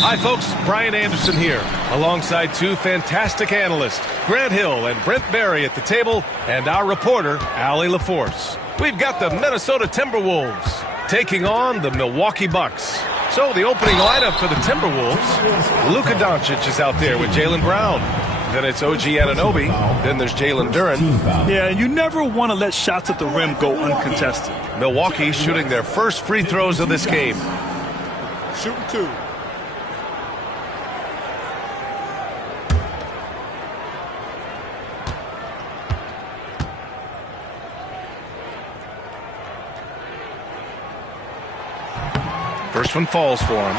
Hi, folks. Brian Anderson here, alongside two fantastic analysts, Grant Hill and Brent Barry at the table, and our reporter, Allie LaForce. We've got the Minnesota Timberwolves taking on the Milwaukee Bucks. So the opening lineup for the Timberwolves, Luka Doncic is out there with Jaylen Brown. Then it's OG Anunoby. Then there's Jalen Duren. Yeah, and you never want to let shots at the rim go uncontested. Milwaukee shooting their first free throws of this game. Shooting two. First one falls for him.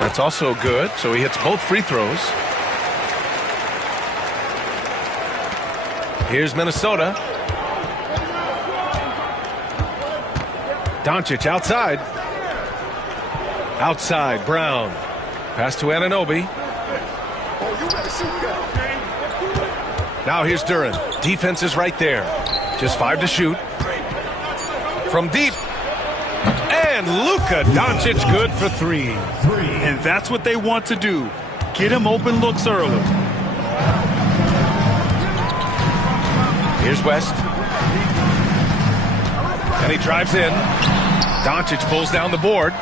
That's also good, so he hits both free throws. Here's Minnesota. Doncic outside. Outside, Brown. Pass to Anunoby. Now here's Duren. Defense is right there. Just 5 to shoot. From deep. And Luka Doncic good for 3. And that's what they want to do. Get him open looks early. Here's West. And he drives in. Doncic pulls down the board.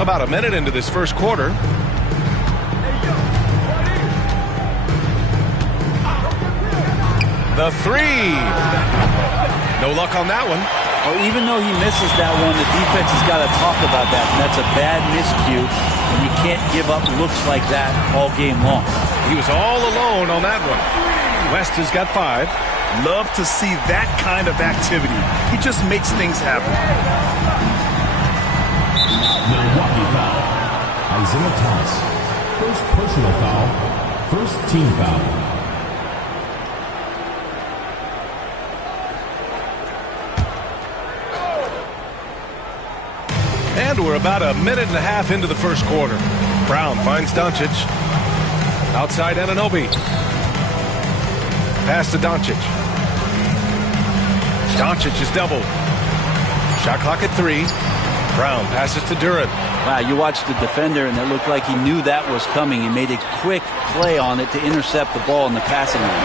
About a minute into this first quarter. The three. No luck on that one. Well, even though he misses that one, the defense has got to talk about that. And that's a bad miscue. And you can't give up looks like that all game long. He was all alone on that one. West has got 5. Love to see that kind of activity. He just makes things happen. Milwaukee foul. Isaiah Thomas. First personal foul. First team foul. And we're about a minute and a half into the first quarter. Brown finds Doncic. Outside Anunoby. Pass to Doncic. Doncic is doubled. Shot clock at 3. Brown passes to Duren. Wow, you watched the defender, and it looked like he knew that was coming. He made a quick play on it to intercept the ball in the passing lane.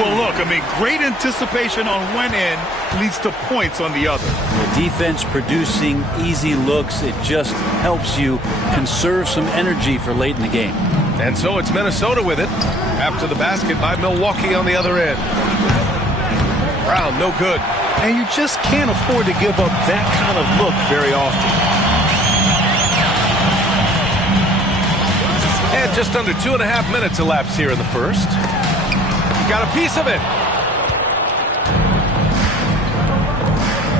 Well, look, I mean, great anticipation on one end leads to points on the other. The defense producing easy looks, it just helps you conserve some energy for late in the game. And so it's Minnesota with it after the basket by Milwaukee on the other end. Brown, no good. And you just can't afford to give up that kind of look very often. And just under 2.5 minutes elapsed here in the first. Got a piece of it.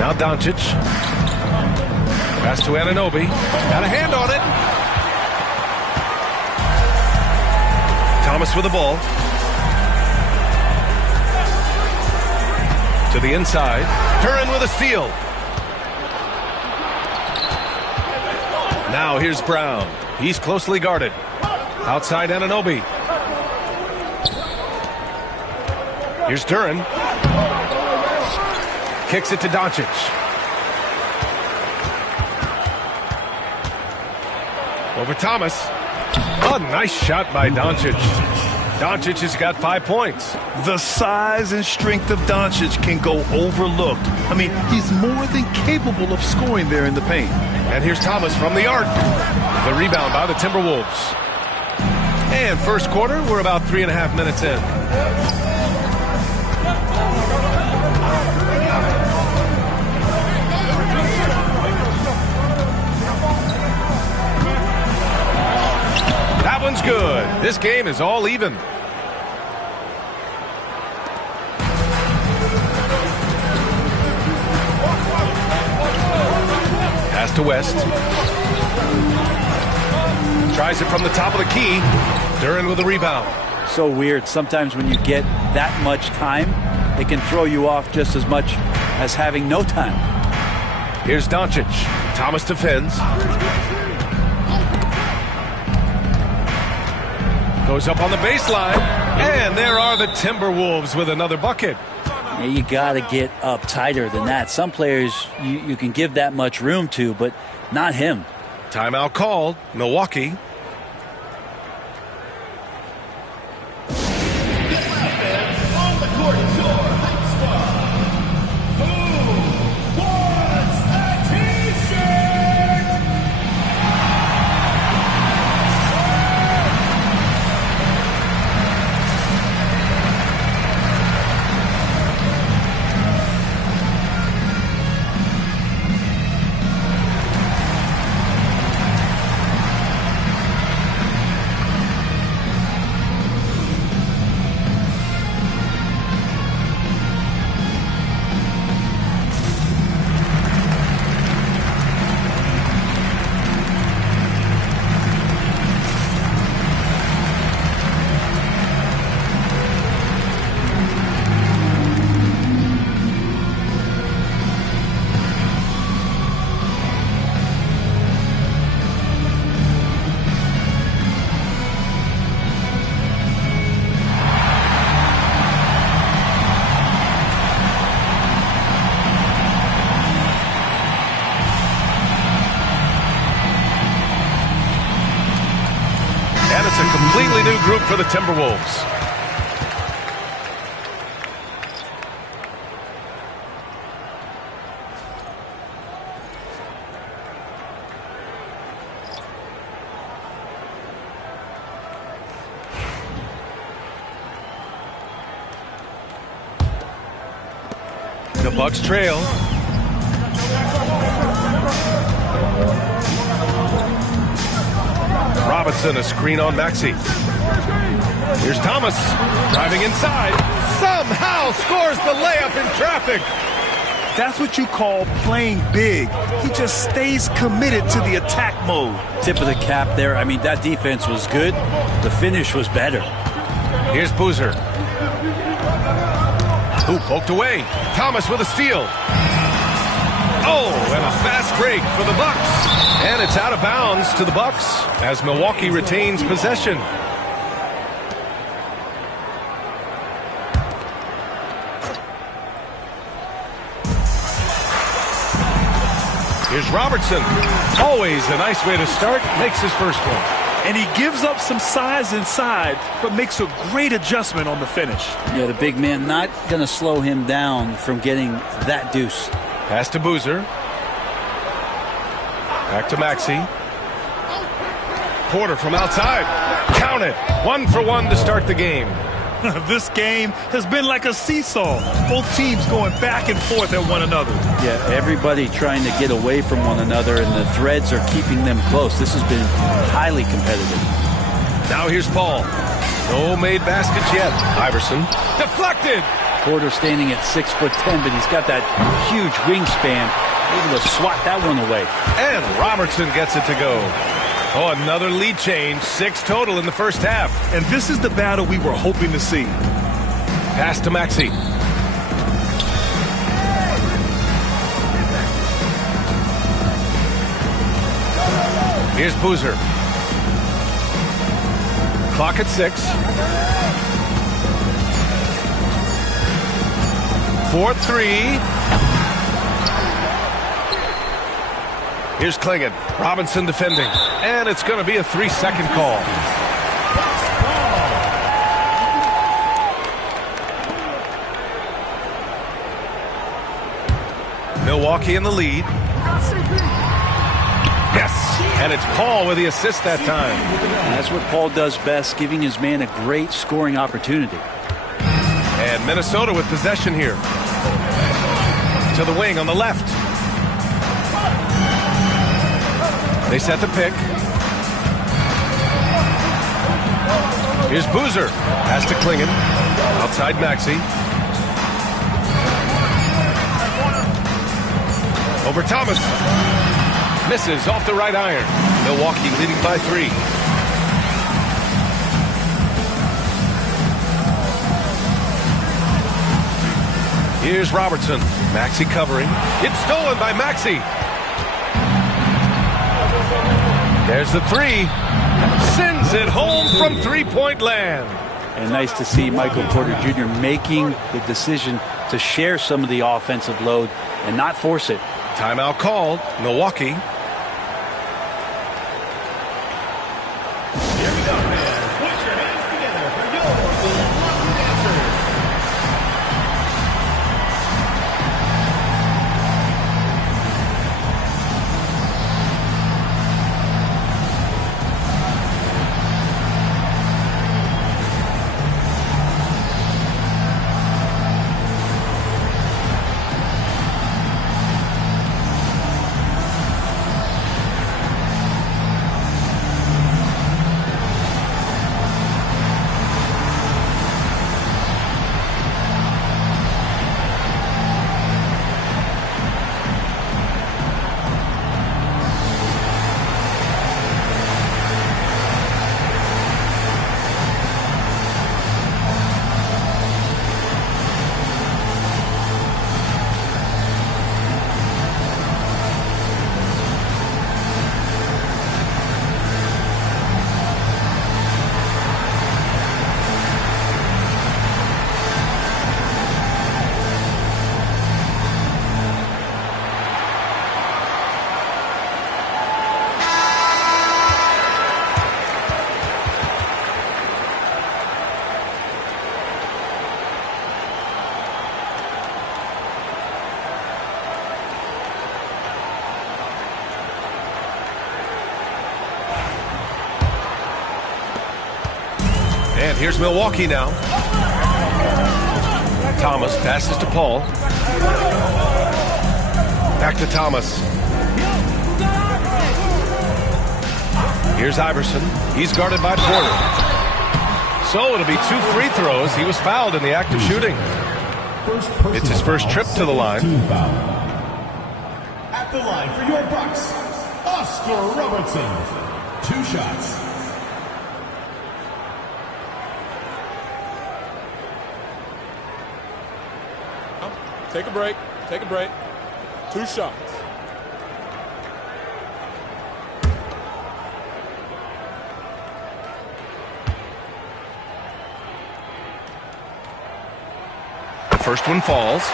Now Doncic. Pass to Anunoby. Got a hand on it. Thomas with the ball. To the inside. Duren with a steal. Now here's Brown. He's closely guarded. Outside Anunoby. Here's Duren. Kicks it to Doncic. Over Thomas. A nice shot by Doncic. Doncic has got 5 points. The size and strength of Doncic can go overlooked. I mean, he's more than capable of scoring there in the paint. And here's Thomas from the arc. The rebound by the Timberwolves. And first quarter, we're about 3.5 minutes in. That one's good. This game is all even. Pass to West. Tries it from the top of the key. Duren with the rebound. So weird. Sometimes when you get that much time, it can throw you off just as much as having no time. Here's Doncic. Thomas defends. Goes up on the baseline. And there are the Timberwolves with another bucket. Yeah, you got to get up tighter than that. Some players you can give that much room to, but not him. Timeout called. Milwaukee. And it's a completely new group for the Timberwolves. The Bucks trail. Robinson, a screen on Maxey. Here's Thomas, driving inside. Somehow scores the layup in traffic. That's what you call playing big. He just stays committed to the attack mode. Tip of the cap there. I mean, that defense was good. The finish was better. Here's Boozer. Who poked away. Thomas with a steal. Oh, and a fast break for the Bucks. And it's out of bounds to the Bucks as Milwaukee retains possession. Here's Robertson. Always a nice way to start. Makes his first one. And he gives up some size inside, but makes a great adjustment on the finish. Yeah, the big man not going to slow him down from getting that deuce. Pass to Boozer. Back to Maxey. Porter from outside. Count it. 1 for 1 to start the game. This game has been like a seesaw. Both teams going back and forth at one another. Yeah, everybody trying to get away from one another, and the threads are keeping them close. This has been highly competitive. Now here's Paul. No made baskets yet. Iverson. Deflected. Porter standing at 6'10", but he's got that huge wingspan, able to swat that one away. And Robertson gets it to go. Oh, another lead change. 6 total in the first half. And this is the battle we were hoping to see. Pass to Maxey. Here's Boozer. Clock at 6. 4-3. Here's Klingon. Robinson defending. And it's going to be a 3-second call. Milwaukee in the lead. Yes. And it's Paul with the assist that time. That's what Paul does best, giving his man a great scoring opportunity. And Minnesota with possession here. To the wing on the left. They set the pick. Here's Boozer. Pass to Klingon. Outside Maxey. Over Thomas. Misses off the right iron. Milwaukee leading by 3. Here's Robertson. Maxey covering. It's stolen by Maxey. There's the three. Sends it home from three-point land. And nice to see Michael Porter Jr. making the decision to share some of the offensive load and not force it. Timeout called. Milwaukee. Here we go, man. Put your hands together for your Milwaukee dancers. And here's Milwaukee now. Thomas passes to Paul. Back to Thomas. Here's Iverson. He's guarded by Porter. So it'll be 2 free throws. He was fouled in the act of shooting. It's his first trip to the line. At the line for your Bucks, Oscar Robertson. 2 shots. Take a break. Take a break. 2 shots. The first one falls.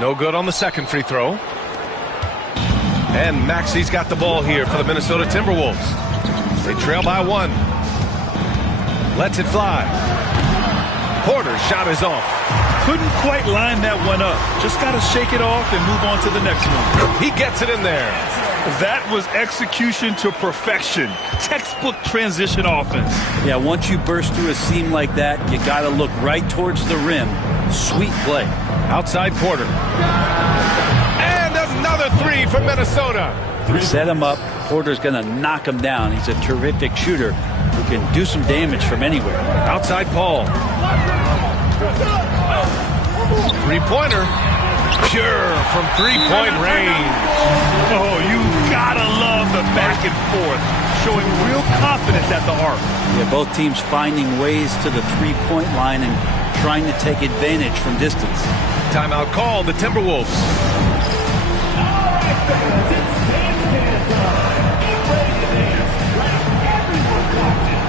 No good on the second free throw. And Maxey's got the ball here for the Minnesota Timberwolves. They trail by 1. Lets it fly. Porter's shot is off. Couldn't quite line that one up. Just got to shake it off and move on to the next one. He gets it in there. That was execution to perfection. Textbook transition offense. Yeah, once you burst through a seam like that, you got to look right towards the rim. Sweet play. Outside Porter. And another 3 for Minnesota. Set him up. Porter's going to knock him down. He's a terrific shooter who can do some damage from anywhere. Outside Paul. 3-pointer. Pure from 3-point range. Oh, you gotta love the back and forth. Showing real confidence at the arc. Yeah, both teams finding ways to the 3-point line and trying to take advantage from distance. Timeout called, the Timberwolves. All right, fans, it's dance time. Get ready to dance like everyone's watching.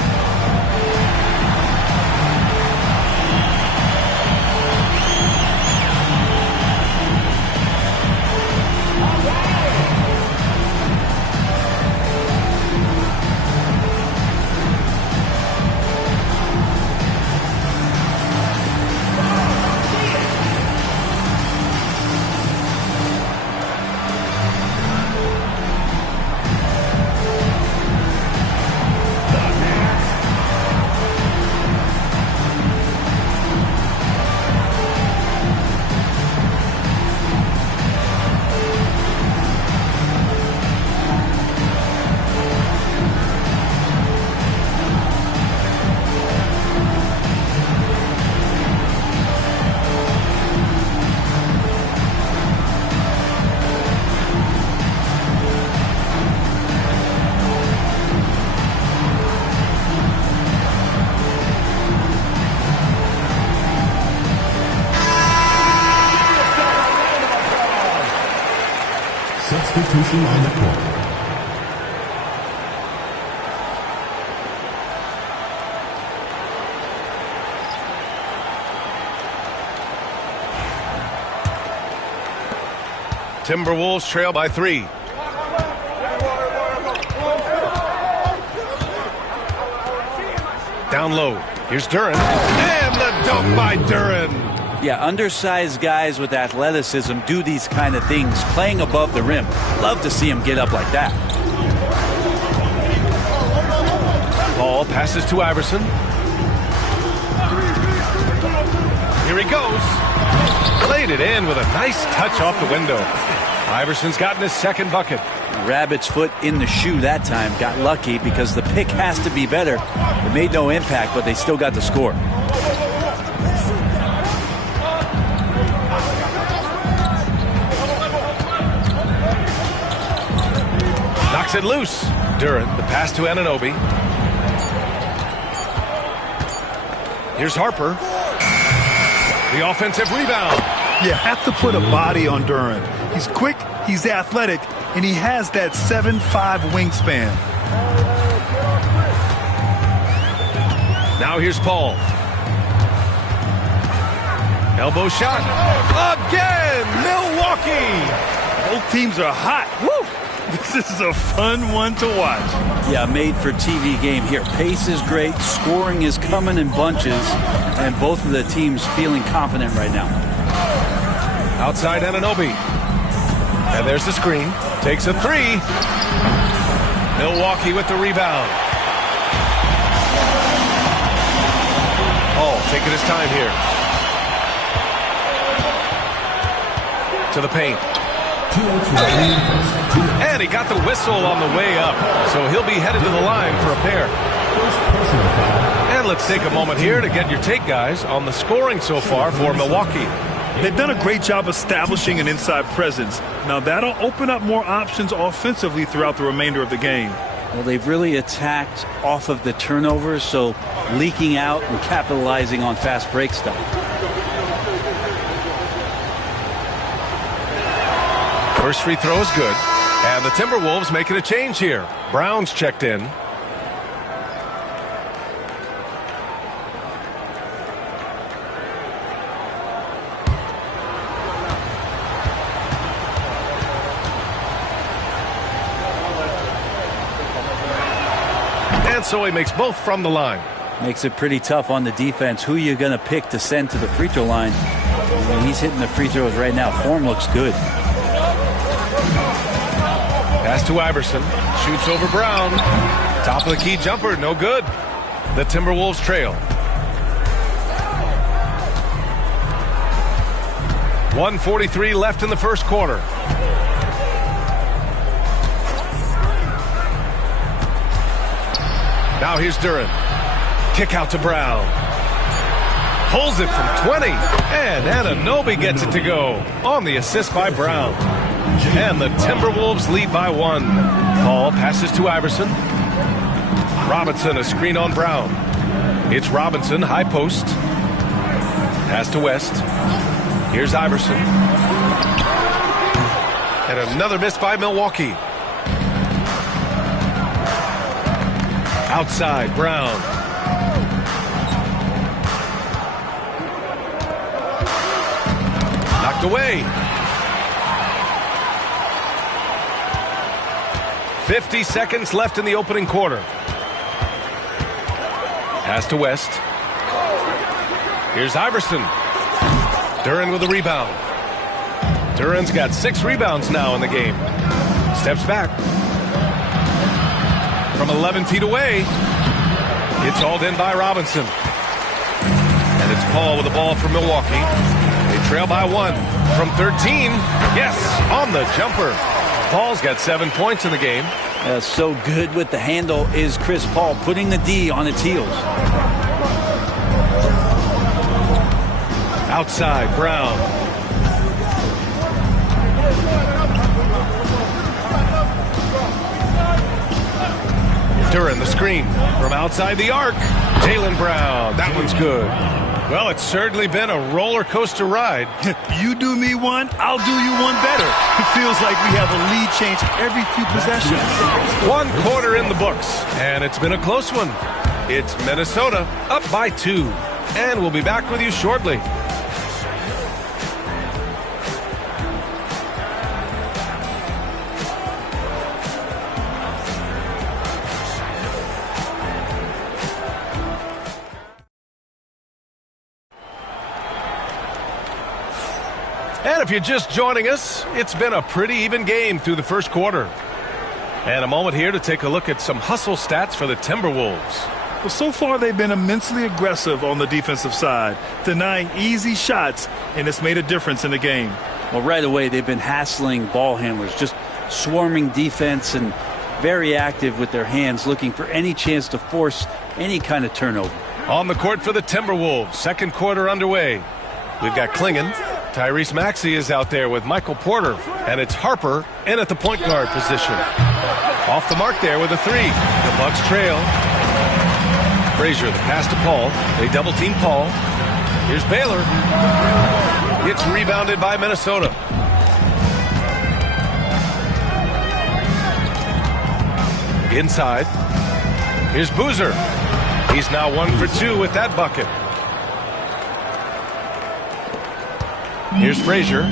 substitution on the court. Timberwolves trail by 3. Down low. Here's Duren. And the dunk by Duren. Yeah, undersized guys with athleticism do these kind of things, playing above the rim. Love to see him get up like that. Ball passes to Iverson. Here he goes. Laid it in with a nice touch off the window. Iverson's gotten his second bucket. Rabbit's foot in the shoe that time. Got lucky because the pick has to be better. It made no impact, but they still got the score. Knocks it loose. Duren, the pass to Anunoby. Here's Harper. The offensive rebound. You have to put a body on Duren. He's quick, he's athletic, and he has that 7'5" wingspan. Now here's Paul. Elbow shot. Again, Milwaukee. Both teams are hot. Woo! This is a fun one to watch. Yeah, made for TV game here. Pace is great, scoring is coming in bunches, and both of the teams feeling confident right now. Outside Anunoby. And there's the screen. Takes a 3. Milwaukee with the rebound. Paul taking his time here. To the paint. And he got the whistle on the way up. So he'll be headed to the line for a pair. And let's take a moment here to get your take, guys, on the scoring so far for Milwaukee. They've done a great job establishing an inside presence. Now that'll open up more options offensively throughout the remainder of the game. Well, they've really attacked off of the turnovers, so leaking out and capitalizing on fast break stuff. First free throw is good. And the Timberwolves making a change here. Brown's checked in. And so he makes both from the line. Makes it pretty tough on the defense. Who you going to pick to send to the free throw line? And he's hitting the free throws right now. Form looks good. Pass to Iverson. Shoots over Brown. Top of the key jumper. No good. The Timberwolves trail. 1:43 left in the first quarter. Now here's Duren. Kick out to Brown. Pulls it from 20. And Anunoby gets it to go on the assist by Brown. And the Timberwolves lead by 1. Paul passes to Iverson. Robinson, a screen on Brown. It's Robinson, high post. Pass to West. Here's Iverson. And another miss by Milwaukee. Outside, Brown. Knocked away. 50 seconds left in the opening quarter. Pass to West. Here's Iverson. Duren with the rebound. Duren's got 6 rebounds now in the game. Steps back. From 11 feet away. It's hauled in by Robinson. And it's Paul with the ball for Milwaukee. They trail by 1. From 13. Yes, on the jumper. Paul's got 7 points in the game. So good with the handle is Chris Paul, putting the D on its heels. Outside, Brown. Duren the screen from outside the arc. Jaylen Brown. That one's good. Well, it's certainly been a roller coaster ride. You do me one, I'll do you one better. It feels like we have a lead change every few possessions. 1 quarter in the books, and it's been a close one. It's Minnesota up by 2, and we'll be back with you shortly. And if you're just joining us, it's been a pretty even game through the first quarter. And a moment here to take a look at some hustle stats for the Timberwolves. Well, so far they've been immensely aggressive on the defensive side, denying easy shots, and it's made a difference in the game. Well, right away they've been hassling ball handlers, just swarming defense and very active with their hands, looking for any chance to force any kind of turnover. On the court for the Timberwolves, second quarter underway. We've got Klingon. Tyrese Maxey is out there with Michael Porter, and it's Harper in at the point guard position. Off the mark there with a 3. The Bucks trail. Frazier, the pass to Paul. They double team Paul. Here's Baylor. It's rebounded by Minnesota. Inside. Here's Boozer. He's now 1 for 2 with that bucket. Here's Frazier.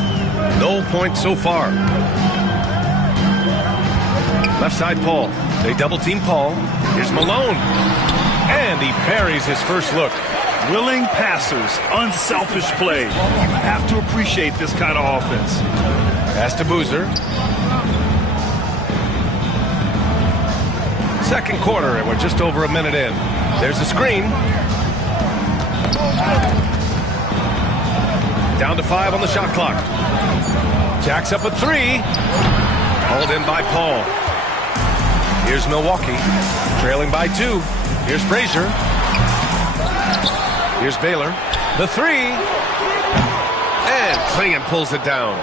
No points so far. Left side Paul. They double team Paul. Here's Malone. And he buries his first look. Willing passers, unselfish play. You have to appreciate this kind of offense. Pass to Boozer. Second quarter, and we're just over a minute in. There's a screen. Down to 5 on the shot clock. Jacks up a 3. Hauled in by Paul. Here's Milwaukee. Trailing by 2. Here's Frazier. Here's Baylor. The 3. And Klingon pulls it down.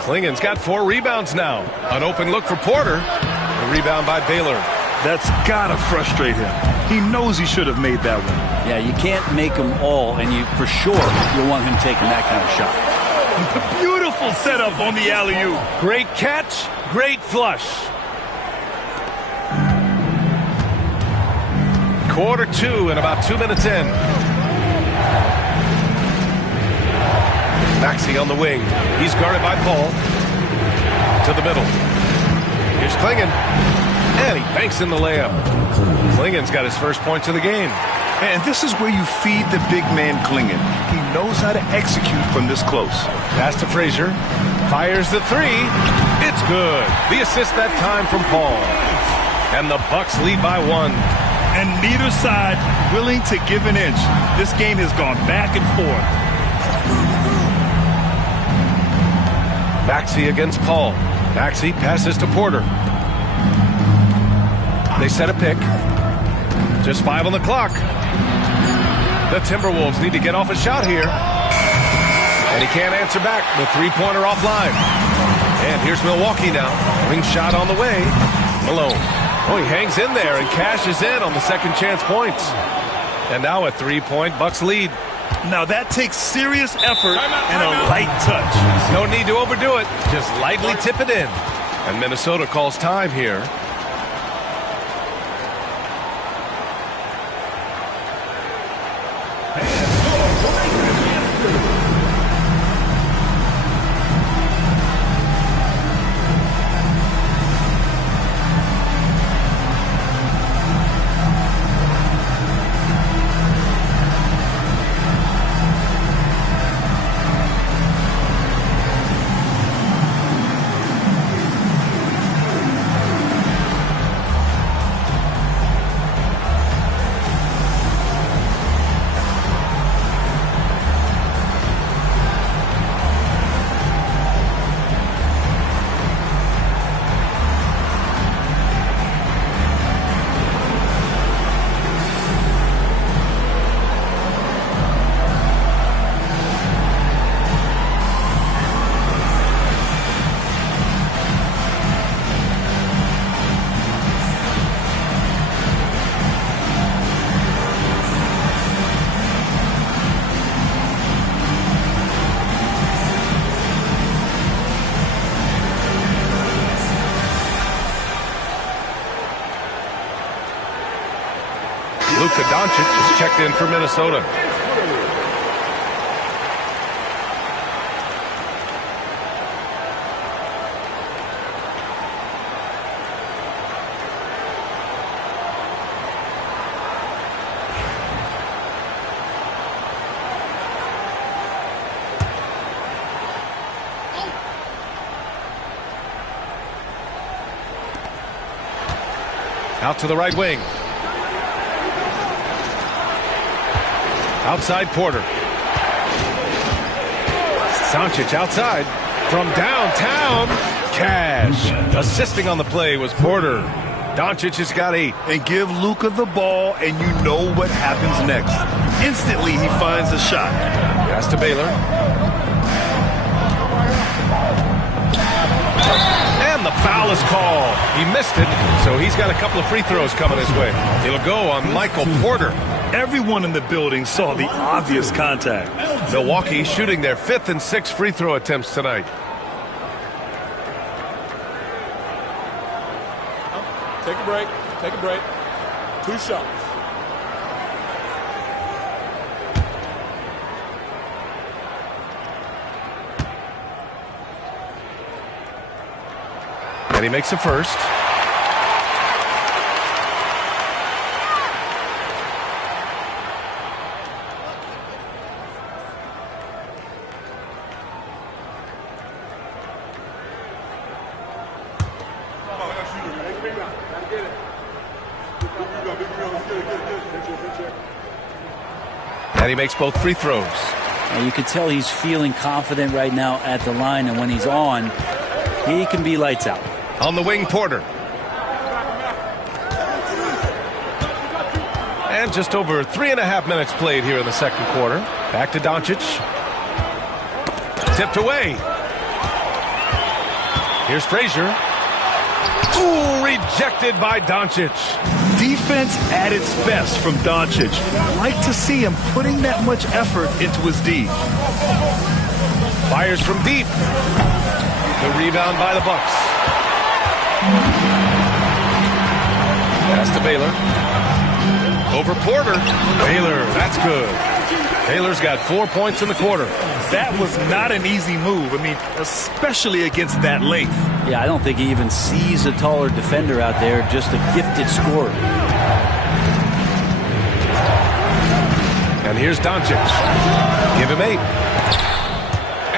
Klingon's got 4 rebounds now. An open look for Porter. The rebound by Baylor. That's gotta frustrate him. He knows he should have made that one. Yeah, you can't make them all, and you for sure you'll want him taking that kind of shot. Beautiful setup on the alley-oop. Great catch, great flush. Quarter 2 and about 2 minutes in. Maxey on the wing. He's guarded by Paul. To the middle. Here's Klingon. And he banks in the layup. Klingon's got his first points of the game. And this is where you feed the big man Klingon. He knows how to execute from this close. Pass to Frazier. Fires the 3. It's good. The assist that time from Paul. And the Bucks lead by 1. And neither side willing to give an inch. This game has gone back and forth. Maxey against Paul. Maxey passes to Porter. They set a pick. Just 5 on the clock. The Timberwolves need to get off a shot here. And he can't answer back. The three-pointer offline. And here's Milwaukee now. Wing shot on the way. Malone. Oh, he hangs in there and cashes in on the second chance points. And now a 3-point Bucks lead. Now that takes serious effort and a light touch. No need to overdo it. Just lightly tip it in. And Minnesota calls time here. Luka Doncic is checked in for Minnesota. Out to the right wing. Outside Porter. Doncic outside. From downtown. Cash. Assisting on the play was Porter. Doncic has got 8. And give Luka the ball, and you know what happens next. Instantly, he finds a shot. Pass to Baylor. And the foul is called. He missed it, so he's got a couple of free throws coming his way. It'll go on Michael Porter. Everyone in the building saw the obvious contact. Milwaukee shooting their 5th and 6th free throw attempts tonight. Take a break. Take a break. 2 shots. And he makes a first. And he makes both free throws. And you can tell he's feeling confident right now at the line, and when he's on, he can be lights out. On the wing, Porter. And just over 3.5 minutes played here in the second quarter. Back to Doncic. Tipped away. Here's Frazier. Ooh, rejected by Doncic. Defense at its best from Doncic. Like to see him putting that much effort into his D. Fires from deep. The rebound by the Bucks. Pass to Baylor. Over Porter. Baylor, that's good. Baylor's got 4 points in the quarter. That was not an easy move. I mean, especially against that length. Yeah, I don't think he even sees a taller defender out there, just a gifted scorer. And here's Doncic. Give him 8.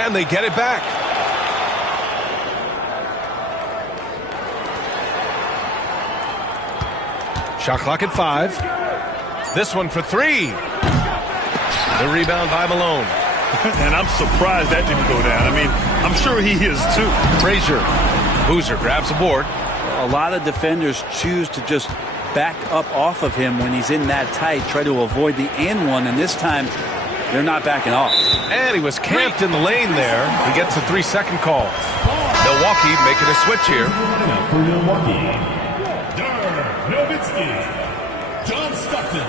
And they get it back. Shot clock at 5. This one for 3. The rebound by Malone. And I'm surprised that didn't go down. I mean, I'm sure he is too. Frazier. Boozer grabs the board. A lot of defenders choose to just back up off of him when he's in that tight, try to avoid the and one, and this time they're not backing off. And he was camped in the lane there. He gets a 3-second call. Milwaukee making a switch here. Now for Milwaukee, Dirk Nowitzki, John Stockton.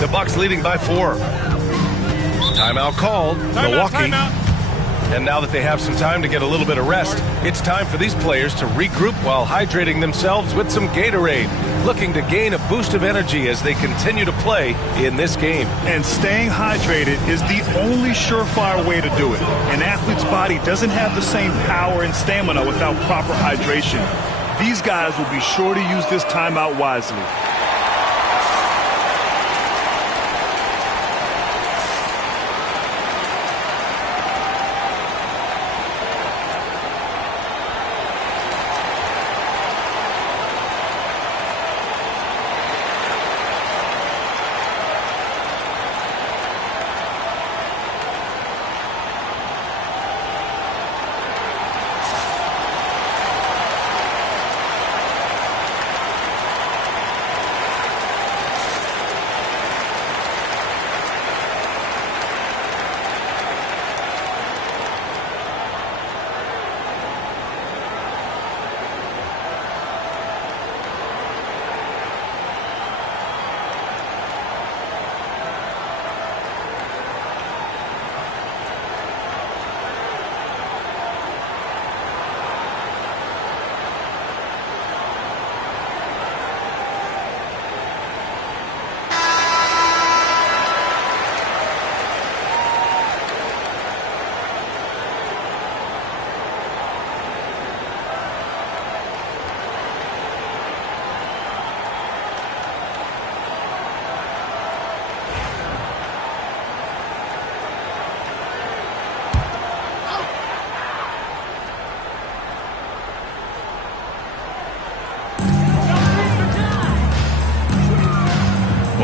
The Bucks leading by 4. Timeout called. Milwaukee. Timeout. And now that they have some time to get a little bit of rest, it's time for these players to regroup while hydrating themselves with some Gatorade, looking to gain a boost of energy as they continue to play in this game. And staying hydrated is the only surefire way to do it. An athlete's body doesn't have the same power and stamina without proper hydration. These guys will be sure to use this timeout wisely.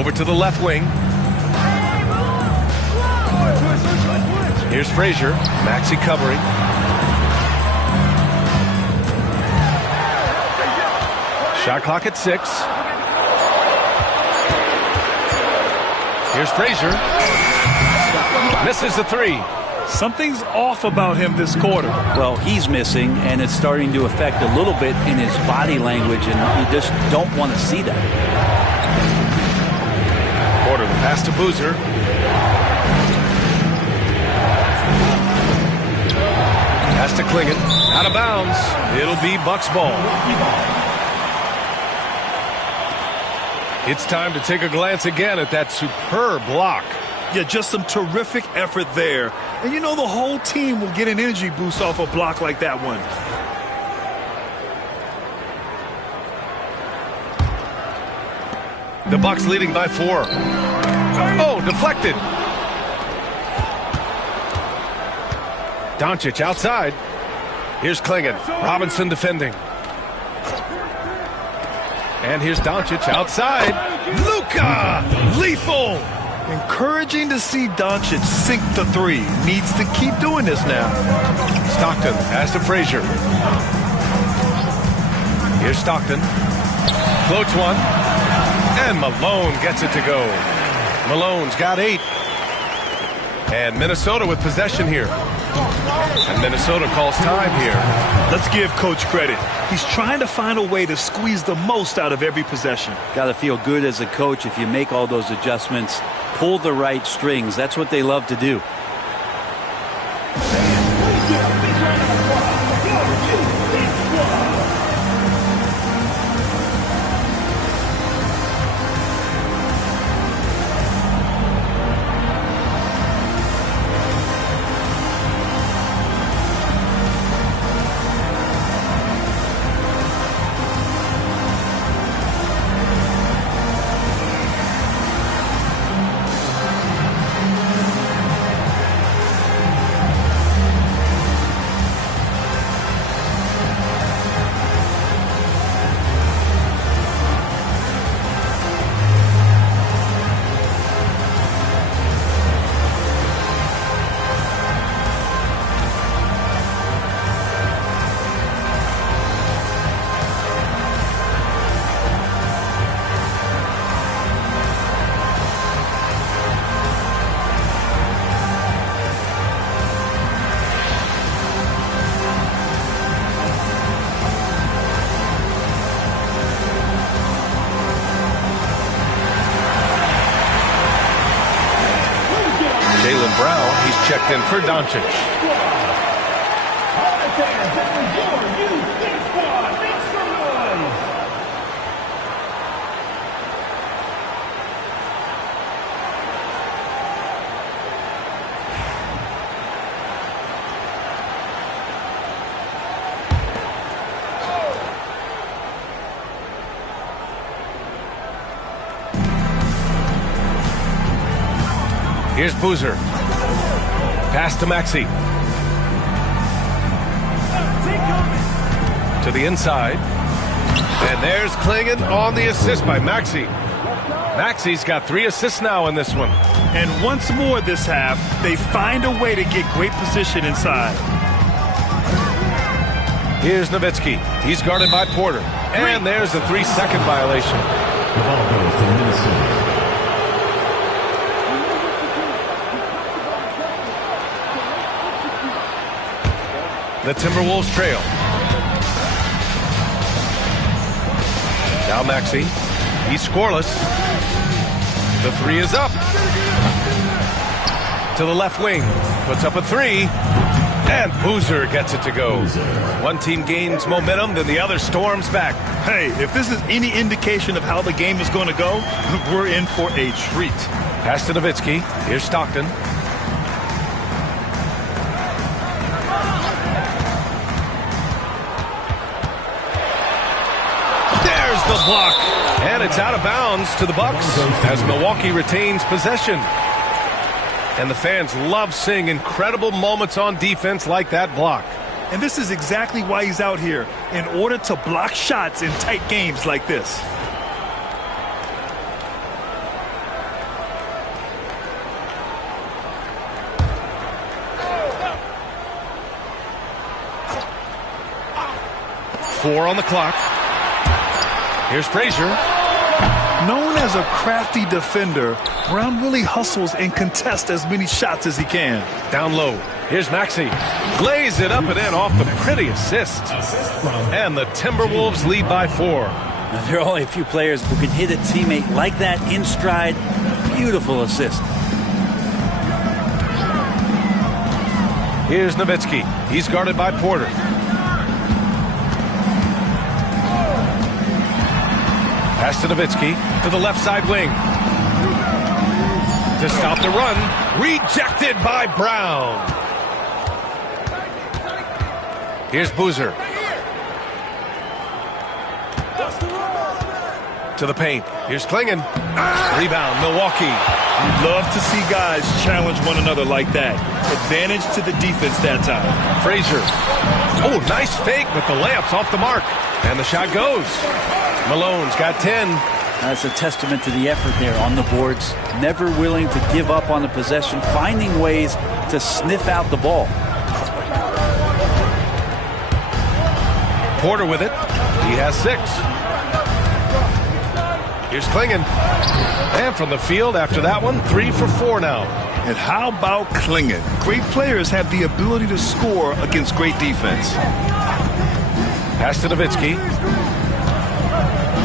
Over to the left wing. Here's Frazier. Maxey covering. Shot clock at 6. Here's Frazier. Misses the 3. Something's off about him this quarter. Well, he's missing, and it's starting to affect a little bit in his body language, and you just don't want to see that. Porter, the pass to Boozer. Pass to Klingon. Out of bounds. It'll be Bucks ball. It's time to take a glance again at that superb block. Yeah, just some terrific effort there. And you know the whole team will get an energy boost off a block like that one. The Bucks leading by 4. Oh, deflected. Doncic outside. Here's Klingon. Robinson defending. And here's Doncic outside. Luka! Lethal! Encouraging to see Doncic sink the 3. Needs to keep doing this now. Stockton pass to Frazier. Here's Stockton. Floats one. And Malone gets it to go. Malone's got 8. And Minnesota with possession here. And Minnesota calls time here. Let's give Coach credit. He's trying to find a way to squeeze the most out of every possession. Got to feel good as a coach if you make all those adjustments, pull the right strings. That's what they love to do. Brown, he's checked in for Doncic. Here's Boozer. Pass to Maxey. To the inside. And there's Klingon on the assist by Maxey. Maxey's got 3 assists now in this one. And once more this half, they find a way to get great position inside. Here's Nowitzki. He's guarded by Porter. And there's a 3-second violation. The ball goes to Minnesota. The Timberwolves trail. Now Maxey. He's scoreless. The 3 is up. To the left wing. Puts up a 3. And Boozer gets it to go. One team gains momentum, then the other storms back. Hey, if this is any indication of how the game is going to go, we're in for a treat. Pass to Nowitzki. Here's Stockton. The block, and it's out of bounds to the Bucks as Milwaukee retains possession. And the fans love seeing incredible moments on defense like that block. And this is exactly why he's out here, in order to block shots in tight games like this. 4 on the clock. Here's Frazier. Known as a crafty defender, Brown really hustles and contests as many shots as he can. Down low. Here's Maxey. Lays it up and in off the pretty assist. And the Timberwolves lead by 4. Now, there are only a few players who can hit a teammate like that in stride. Beautiful assist. Here's Nowitzki. He's guarded by Porter. Pass to Nowitzki to the left side wing. To stop the run. Rejected by Brown. Here's Boozer. To the paint. Here's Klingon. Rebound, Milwaukee. You'd love to see guys challenge one another like that. Advantage to the defense that time. Frazier. Oh, nice fake, but the layup's off the mark. And the shot goes. Malone's got 10. That's a testament to the effort there on the boards. Never willing to give up on the possession, finding ways to sniff out the ball. Porter with it. He has 6. Here's Klingon. And from the field after that one, 3 for 4 now. And how about Klingon? Great players have the ability to score against great defense. Pass to Nowitzki.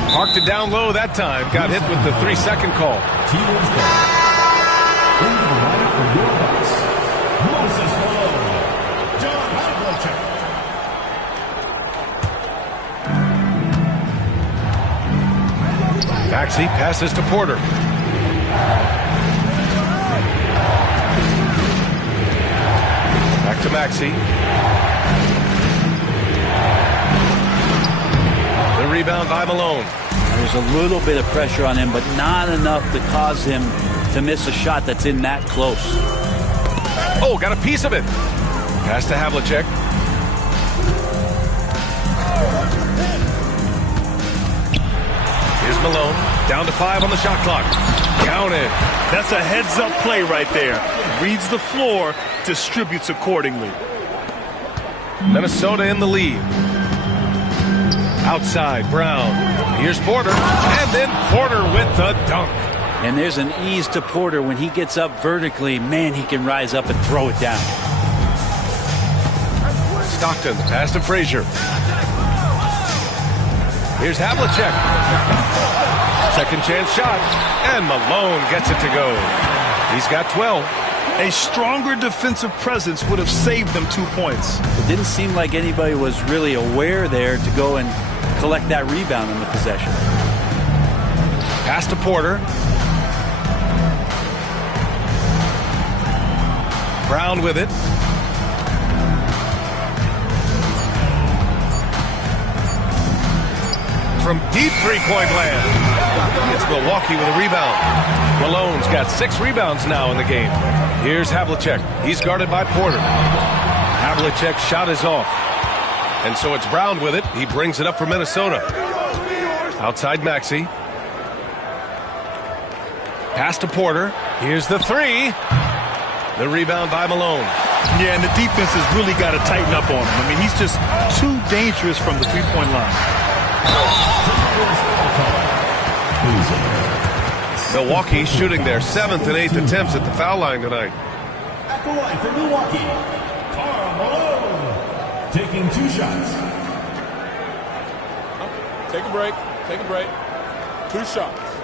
Parked it down low that time. Got hit with the 3-second call. Maxey passes to Porter. Back to Maxey. The rebound by Malone. There's a little bit of pressure on him, but not enough to cause him to miss a shot that's in that close. Oh, got a piece of it. Pass to Havlicek. Here's Malone. Down to 5 on the shot clock. Counted. That's a heads-up play right there. Reads the floor, distributes accordingly. Minnesota in the lead. Outside, Brown. Here's Porter. And then Porter with the dunk. And there's an ease to Porter when he gets up vertically. Man, he can rise up and throw it down. Stockton, pass to Frazier. Here's Havlicek. Second chance shot. And Malone gets it to go. He's got 12. A stronger defensive presence would have saved them 2 points. It didn't seem like anybody was really aware there to go and collect that rebound in the possession. Pass to Porter. Brown with it. From deep three-point land. It's Milwaukee with a rebound. Malone's got 6 rebounds now in the game. Here's Havlicek. He's guarded by Porter. Havlicek's shot is off. And so it's Brown with it. He brings it up for Minnesota. Outside Maxey. Pass to Porter. Here's the 3. The rebound by Malone. Yeah, and the defense has really got to tighten up on him. I mean, he's just too dangerous from the three-point line. Milwaukee shooting their 7th and 8th attempts at the foul line tonight. At the line for Milwaukee, Karl Malone, taking 2 shots. Take a break. Take a break. 2 shots.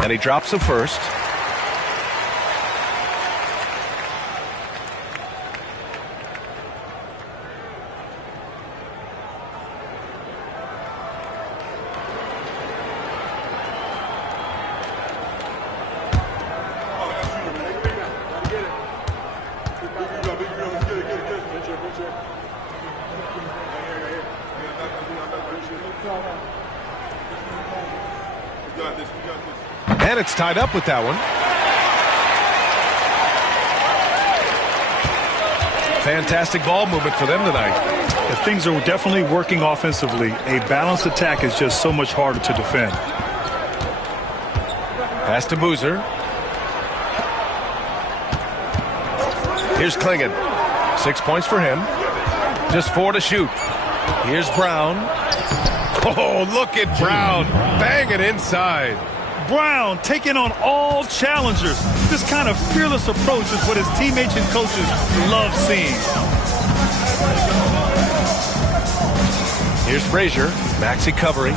And he drops the first. And it's tied up with that one. Fantastic ball movement for them tonight. If things are definitely working offensively, a balanced attack is just so much harder to defend. Pass to Boozer. Here's Klingon. 6 points for him. Just 4 to shoot. Here's Brown. Oh, look at Brown. Bang it inside. Brown taking on all challengers. This kind of fearless approach is what his teammates and coaches love seeing. Here's Frazier. Maxey covering.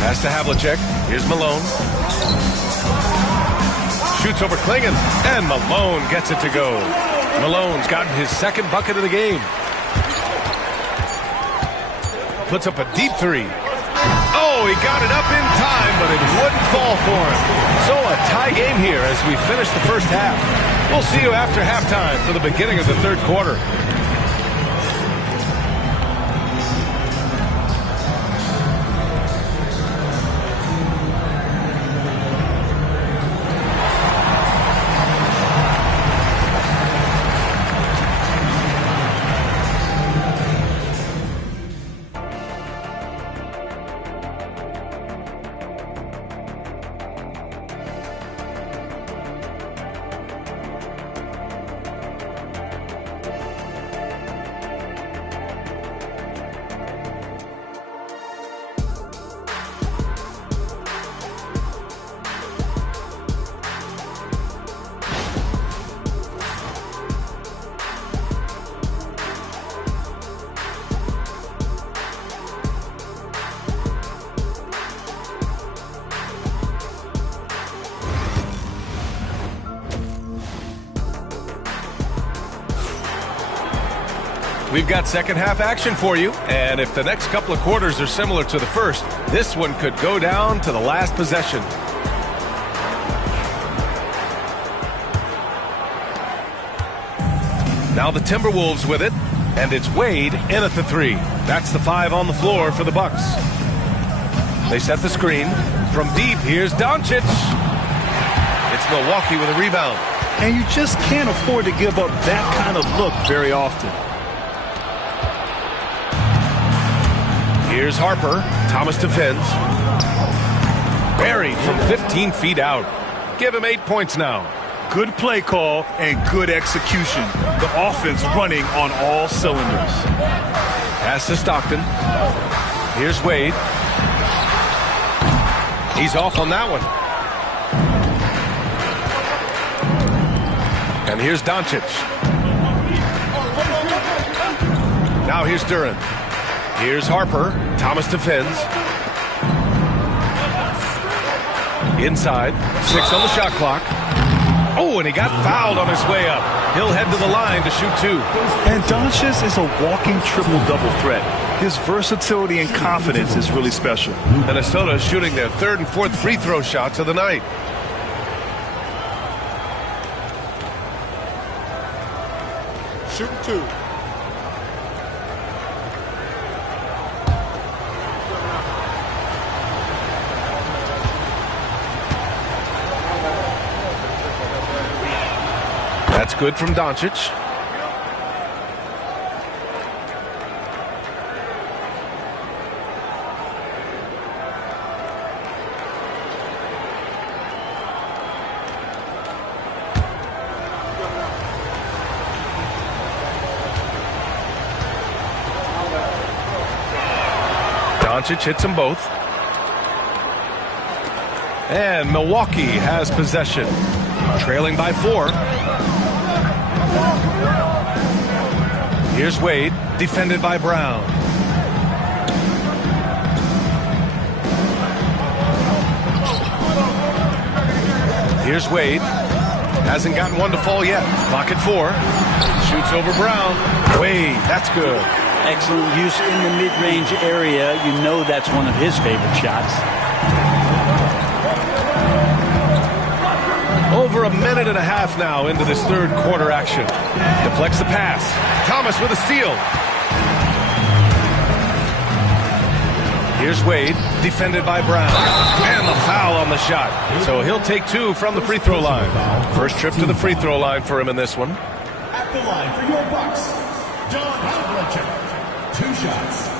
Pass to Havlicek. Here's Malone. Shoots over Klingon. And Malone gets it to go. Malone's gotten his second bucket of the game. Puts up a deep three. Oh, he got it up in time, but it wouldn't fall for him. So a tie game here as we finish the first half. We'll see you after halftime for the beginning of the third quarter. We've got second half action for you, and if the next couple of quarters are similar to the first, this one could go down to the last possession. Now the Timberwolves with it, and it's Wade in at the three. That's the 5 on the floor for the Bucks. They set the screen. From deep, here's Doncic. It's Milwaukee with a rebound. And you just can't afford to give up that kind of look very often. Here's Harper. Thomas defends. Buried from 15 feet out. Give him 8 points now. Good play call and good execution. The offense running on all cylinders. Pass to Stockton. Here's Wade. He's off on that one. And here's Doncic. Now here's Duran. Here's Harper. Thomas defends. Inside. 6 on the shot clock. Oh, and he got fouled on his way up. He'll head to the line to shoot 2. And Doncic is a walking triple-double threat. His versatility and confidence is really special. Minnesota shooting their 3rd and 4th free throw shots of the night. Shooting 2. That's good from Doncic. Doncic hits them both. And Milwaukee has possession. Trailing by 4. Here's Wade, defended by Brown. Here's Wade. Hasn't gotten one to fall yet. Clock at 4. Shoots over Brown. Wade, that's good. Excellent use in the mid-range area. You know that's one of his favorite shots. Over a minute and a half now into this third quarter action. Deflects the pass. Thomas with a steal. Here's Wade, defended by Brown. And the foul on the shot. So he'll take 2 from the free throw line. First trip to the free throw line for him in this one. At the line for your Bucks, 2 shots.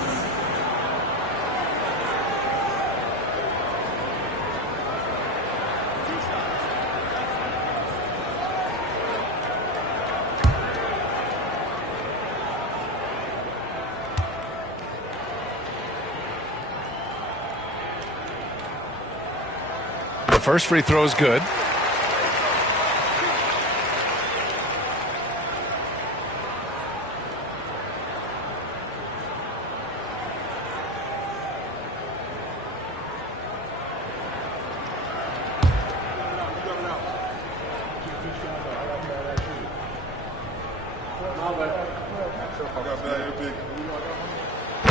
The first free throw is good.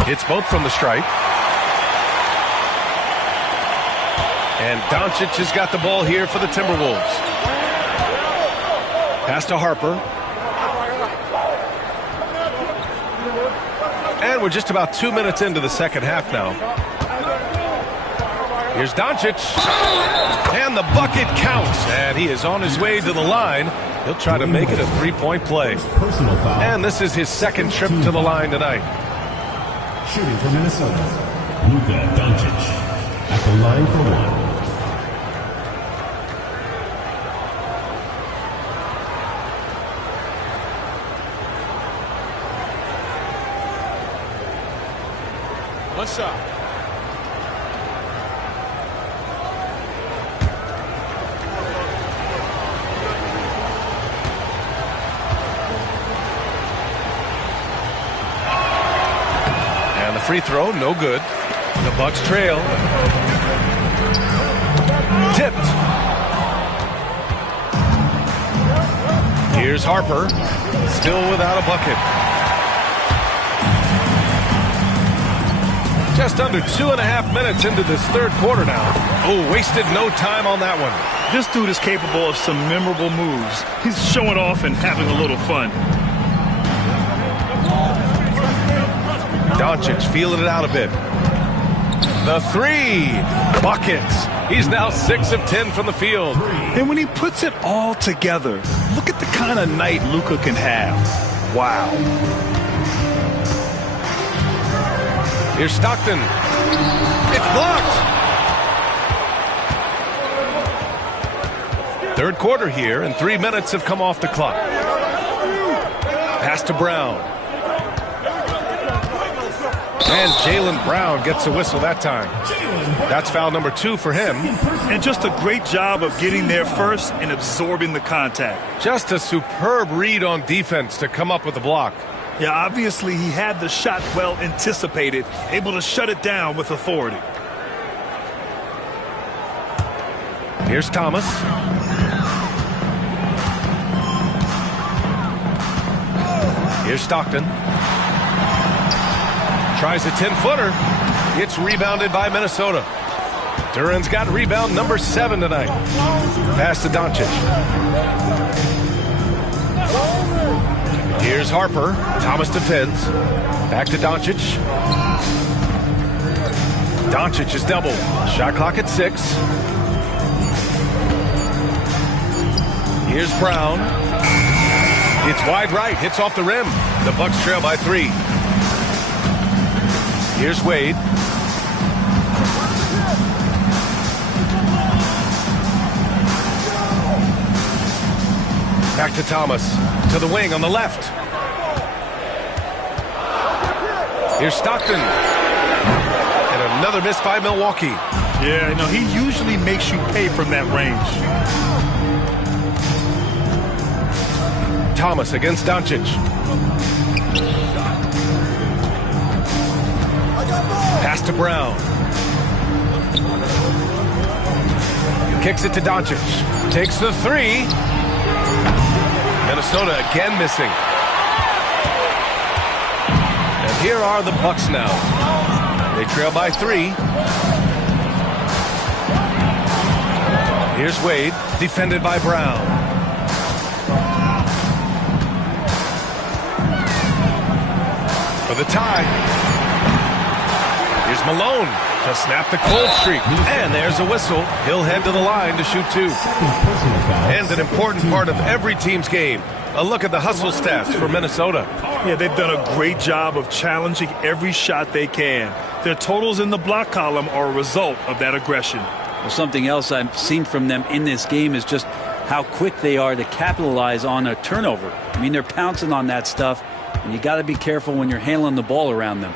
Hits both from the stripe. And Doncic has got the ball here for the Timberwolves. Pass to Harper. And we're just about 2 minutes into the second half now. Here's Doncic. And the bucket counts. And he is on his way to the line. He'll try to make it a three-point play. And this is his second trip to the line tonight. Shooting for Minnesota, Luka Doncic at the line for 1. One shot. And the free throw, no good. The Bucks trail. Tipped. Here's Harper, still without a bucket. Just under 2.5 minutes into this third quarter now. Oh, wasted no time on that one. This dude is capable of some memorable moves. He's showing off and having a little fun. Doncic feeling it out a bit. The three. Buckets. He's now 6 of 10 from the field. And when he puts it all together, look at the kind of night Luka can have. Wow. Here's Stockton. It's blocked. Third quarter here, and 3 minutes have come off the clock. Pass to Brown. And Jaylen Brown gets a whistle that time. That's foul number 2 for him. And just a great job of getting there first and absorbing the contact. Just a superb read on defense to come up with the block. Yeah, obviously he had the shot well anticipated, able to shut it down with authority. Here's Thomas. Here's Stockton. Tries a 10-footer. It's rebounded by Minnesota. Duran's got rebound number 7 tonight. Pass to Doncic. Here's Harper. Thomas defends. Back to Doncic. Doncic is doubled. Shot clock at 6. Here's Brown. It's wide right. Hits off the rim. The Bucks trail by 3. Here's Wade. Back to Thomas. To the wing on the left. Here's Stockton. And another miss by Milwaukee. Yeah, no, he usually makes you pay from that range. Thomas against Doncic. Pass to Brown. Kicks it to Doncic. Takes the 3. Minnesota again missing. And here are the Bucks now. They trail by 3. Here's Wade, defended by Brown. For the tie. Here's Malone. to snap the cold streak. And there's a whistle. He'll head to the line to shoot 2. And an important part of every team's game. A look at the hustle stats for Minnesota. Yeah, they've done a great job of challenging every shot they can. Their totals in the block column are a result of that aggression. Well, something else I've seen from them in this game is just how quick they are to capitalize on a turnover. I mean, they're pouncing on that stuff, and you got to be careful when you're handling the ball around them.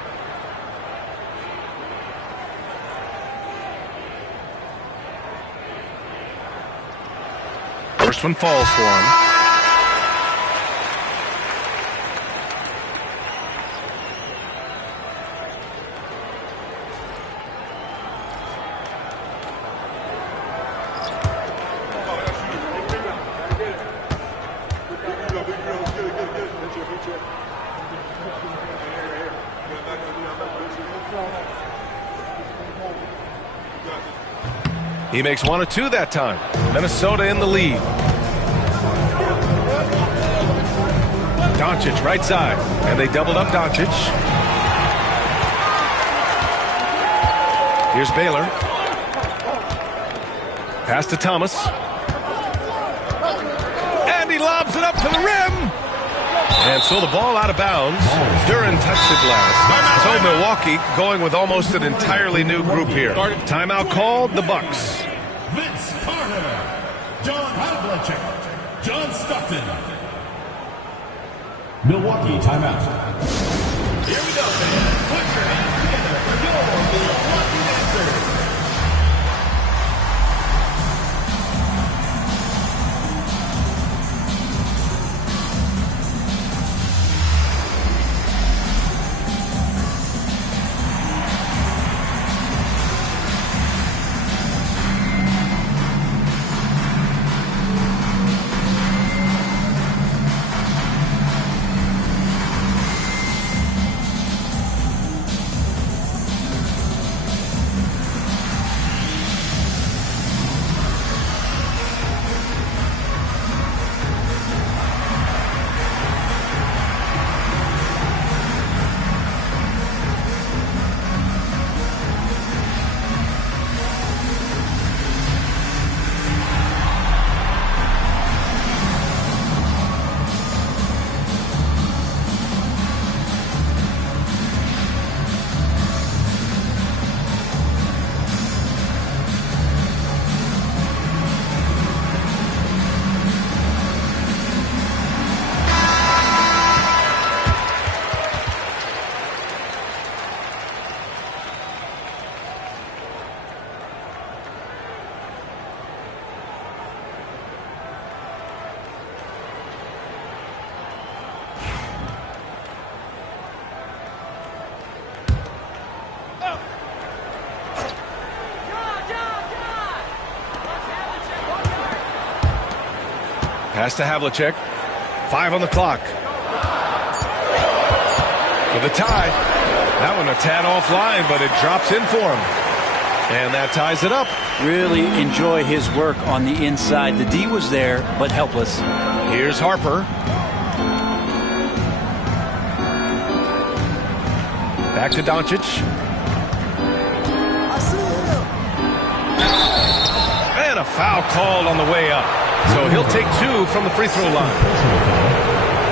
First one falls for him. He makes 1 of 2 that time. Minnesota in the lead. Doncic right side. And they doubled up Doncic. Here's Baylor. Pass to Thomas. And he lobs it up to the rim. And so the ball out of bounds. Duren touched it last. So Milwaukee going with almost an entirely new group here. Timeout called, the Bucks. Vince Carter, John Havlicek, John Stockton. Milwaukee timeout. Here we go, man. Put your hands together for your Milwaukee dancers. Pass to Havlicek. 5 on the clock. For the tie. That one a tad offline, but it drops in for him. And that ties it up. Really enjoy his work on the inside. The D was there, but helpless. Here's Harper. Back to Doncic. And a foul called on the way up. So he'll take 2 from the free throw line.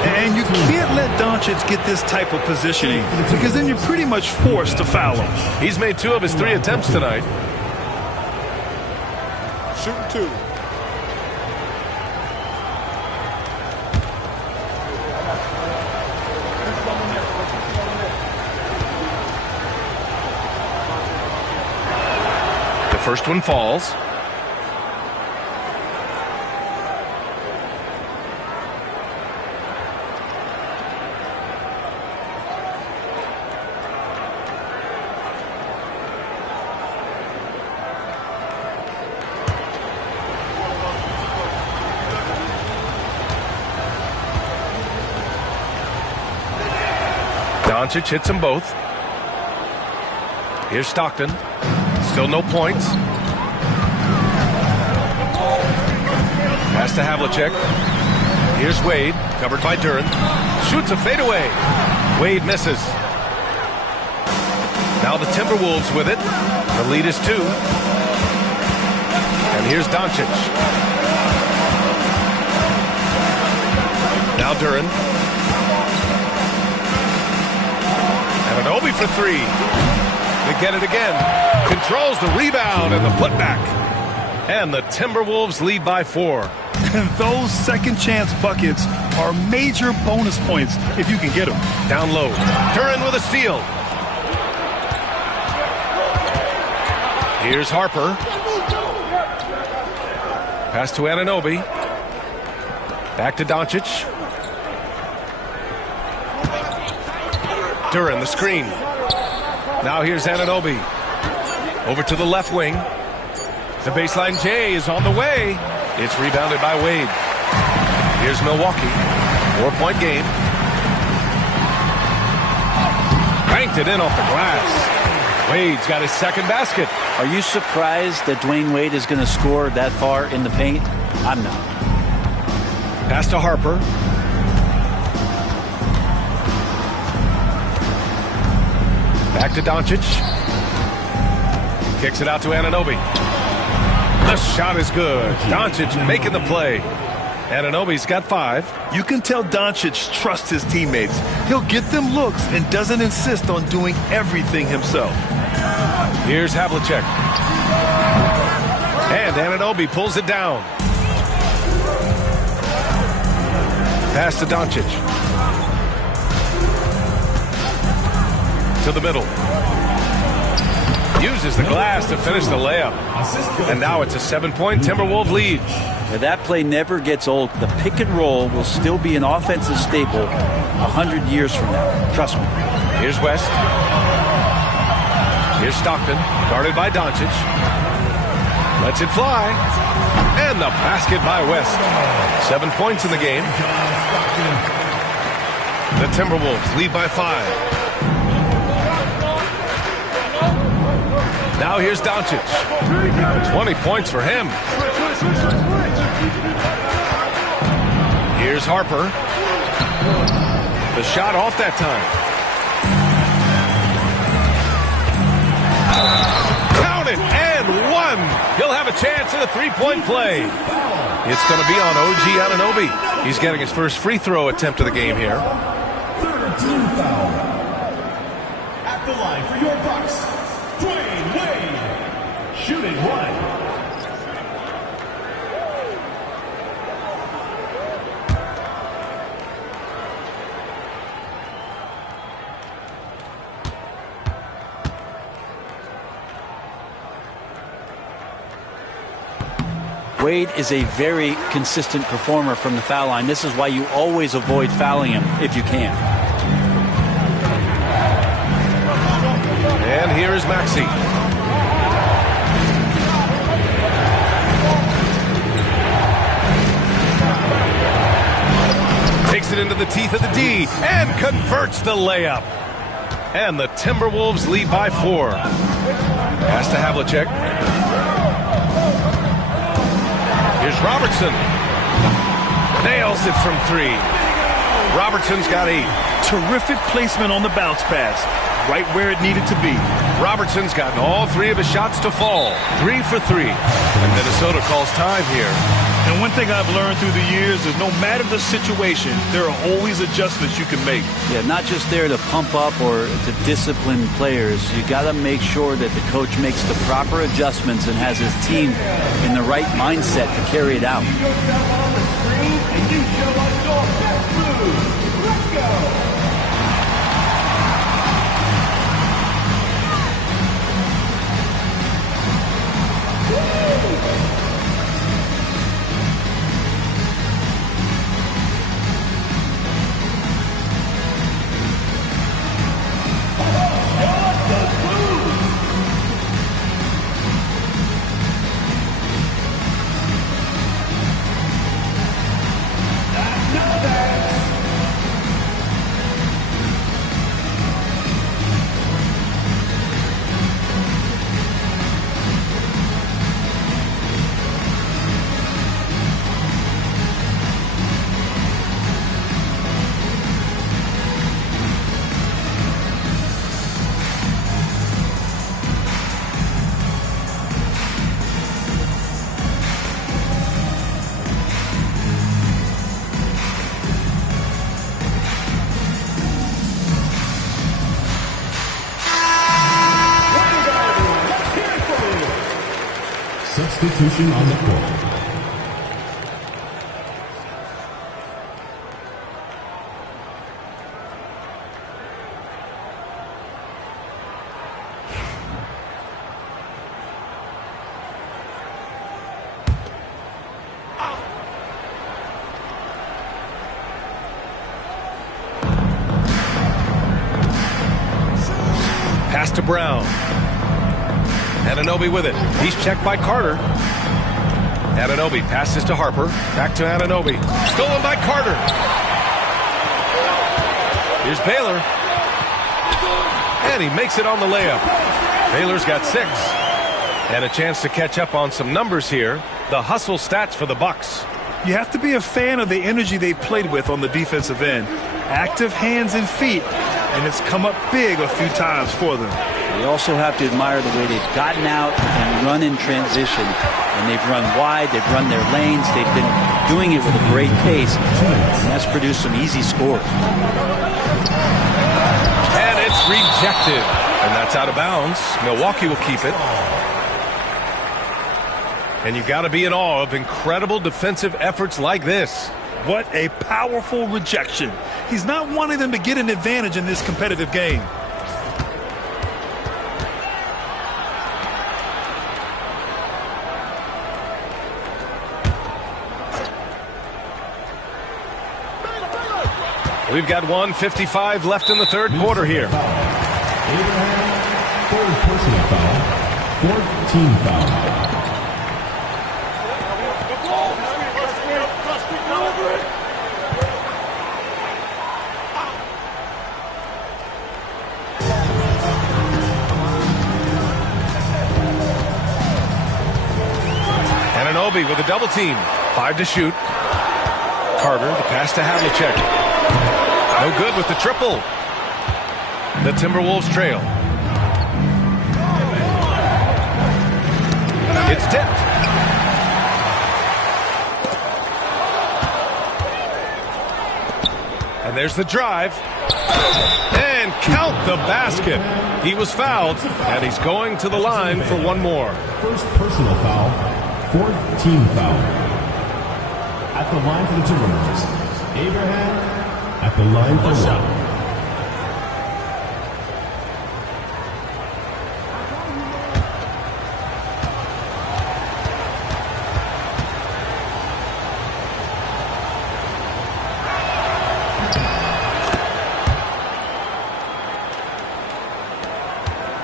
And you can't let Doncic get this type of positioning because then you're pretty much forced to foul him. He's made 2 of his 3 attempts tonight. Shooting 2. The first one falls. Doncic hits them both. Here's Stockton. Still no points. Pass to Havlicek. Here's Wade, covered by Duren. Shoots a fadeaway. Wade misses. Now the Timberwolves with it. The lead is 2. And here's Doncic. Now Duren. Anunoby for 3. They get it again. Controls the rebound and the putback. And the Timberwolves lead by 4. And those second chance buckets are major bonus points if you can get them. Down low. Duren with a steal. Here's Harper. Pass to Anunoby. Back to Doncic. Duren, the screen. Now here's Anunoby. Over to the left wing. The baseline J is on the way. It's rebounded by Wade. Here's Milwaukee. 4-point game. Banked it in off the glass. Wade's got his second basket. Are you surprised that Dwayne Wade is going to score that far in the paint? I'm not. Pass to Harper. Back to Doncic. Kicks it out to Anunoby. The shot is good. Doncic making the play. Anunoby's got 5. You can tell Doncic trusts his teammates. He'll get them looks and doesn't insist on doing everything himself. Here's Havlicek. And Anunoby pulls it down. Pass to Doncic. To the middle. Uses the glass to finish the layup. And now it's a 7-point Timberwolves lead. Now that play never gets old. The pick and roll will still be an offensive staple 100 years from now. Trust me. Here's West. Here's Stockton, guarded by Doncic. Lets it fly. And the basket by West. 7 points in the game. The Timberwolves lead by 5. Now here's Doncic. 20 points for him. Here's Harper. The shot off that time. Count it, and 1. He'll have a chance at a 3-point play. It's going to be on OG Anunoby. He's getting his first free throw attempt of the game here. 13 foul. At the line for your Bucks, Dwayne Wade. Shooting 1. Wade is a very consistent performer from the foul line. This is why you always avoid fouling him if you can. And here is Maxey. Takes it into the teeth of the D and converts the layup. And the Timberwolves lead by 4. Pass to Havlicek. Here's Robertson. Nails it from 3. Robertson's got 8. Terrific placement on the bounce pass. Right where it needed to be. Robertson's gotten all 3 of his shots to fall. 3 for 3. And Minnesota calls time here. And one thing I've learned through the years is no matter the situation, there are always adjustments you can make. Yeah, not just there to pump up or to discipline players. You got to make sure that the coach makes the proper adjustments and has his team in the right mindset to carry it out. You go down on the screen and you show us your best moves. Let's go. Substitution on the court. Pass to Brown. Anunoby with it. He's checked by Carter. Anunoby passes to Harper. Back to Anunoby. Stolen by Carter. Here's Baylor. And he makes it on the layup. Baylor's got 6. And a chance to catch up on some numbers here. The hustle stats for the Bucks. You have to be a fan of the energy they've played with on the defensive end. Active hands and feet, and it's come up big a few times for them. You also have to admire the way they've gotten out and run in transition. And they've run wide, they've run their lanes, they've been doing it with a great pace. And that's produced some easy scores. And it's rejected. And that's out of bounds. Milwaukee will keep it. And you've got to be in awe of incredible defensive efforts like this. What a powerful rejection. He's not wanting them to get an advantage in this competitive game. We've got 1:55 left in the third quarter here. Abraham, third personal foul, 14 foul. Anunoby with a double team. 5 to shoot. Carter, the pass to Havlicek. No good with the triple. The Timberwolves trail. It's tipped. And there's the drive. And count the basket. He was fouled, and he's going to the line for one more. First personal foul, 4th team foul. At the line for the Timberwolves, Abraham at the line for one.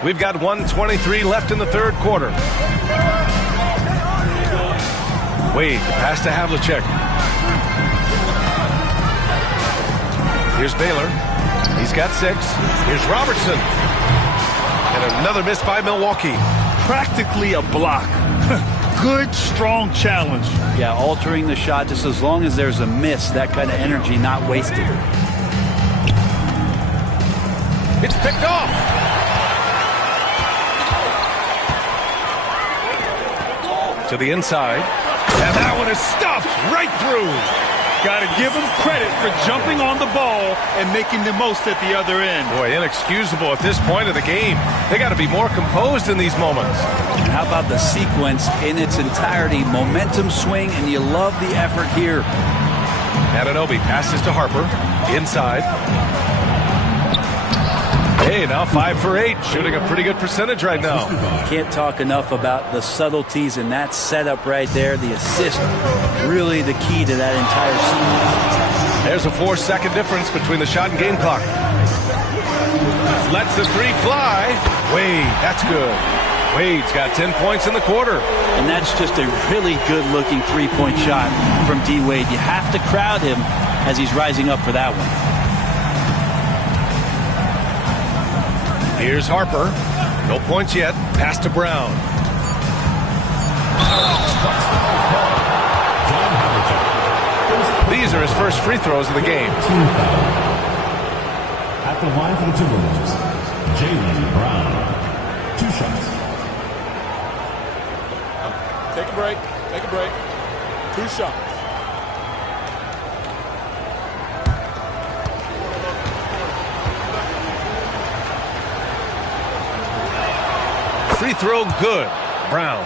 We've got 1:23 left in the third quarter. Wade, the pass to Havlicek. Here's Baylor. He's got 6. Here's Robertson. And another miss by Milwaukee. Practically a block. Good, strong challenge. Yeah, altering the shot just as long as there's a miss, that kind of energy not wasted. It's picked off. To the inside. And that one is stuffed right through. Got to give him credit for jumping on the ball and making the most at the other end. Boy, inexcusable at this point of the game. They got to be more composed in these moments. And how about the sequence in its entirety? Momentum swing, and you love the effort here. Anunoby passes to Harper. Inside. Hey, now 5 for 8. Shooting a pretty good percentage right now. Can't talk enough about the subtleties in that setup right there. The assist, really the key to that entire sequence. There's a 4-second difference between the shot and game clock. Lets the 3 fly. Wade, that's good. Wade's got 10 points in the quarter. And that's just a really good-looking three-point shot from D. Wade. You have to crowd him as he's rising up for that one. Here's Harper. No points yet. Pass to Brown. These are his first free throws of the game. At the line for the Timberwolves, Jaylen Brown. 2 shots. Take a break. Take a break. 2 shots. Free throw good. Brown.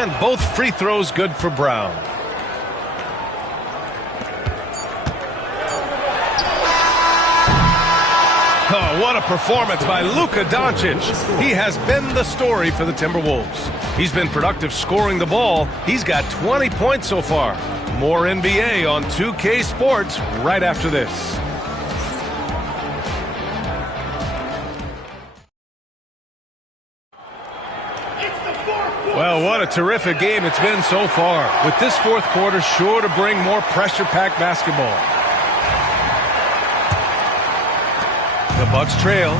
And both free throws good for Brown. Oh, what a performance by Luka Doncic. He has been the story for the Timberwolves. He's been productive scoring the ball. He's got 20 points so far. More NBA on 2K Sports right after this. Well, what a terrific game it's been so far. With this fourth quarter sure to bring more pressure-packed basketball. The Bucks trail.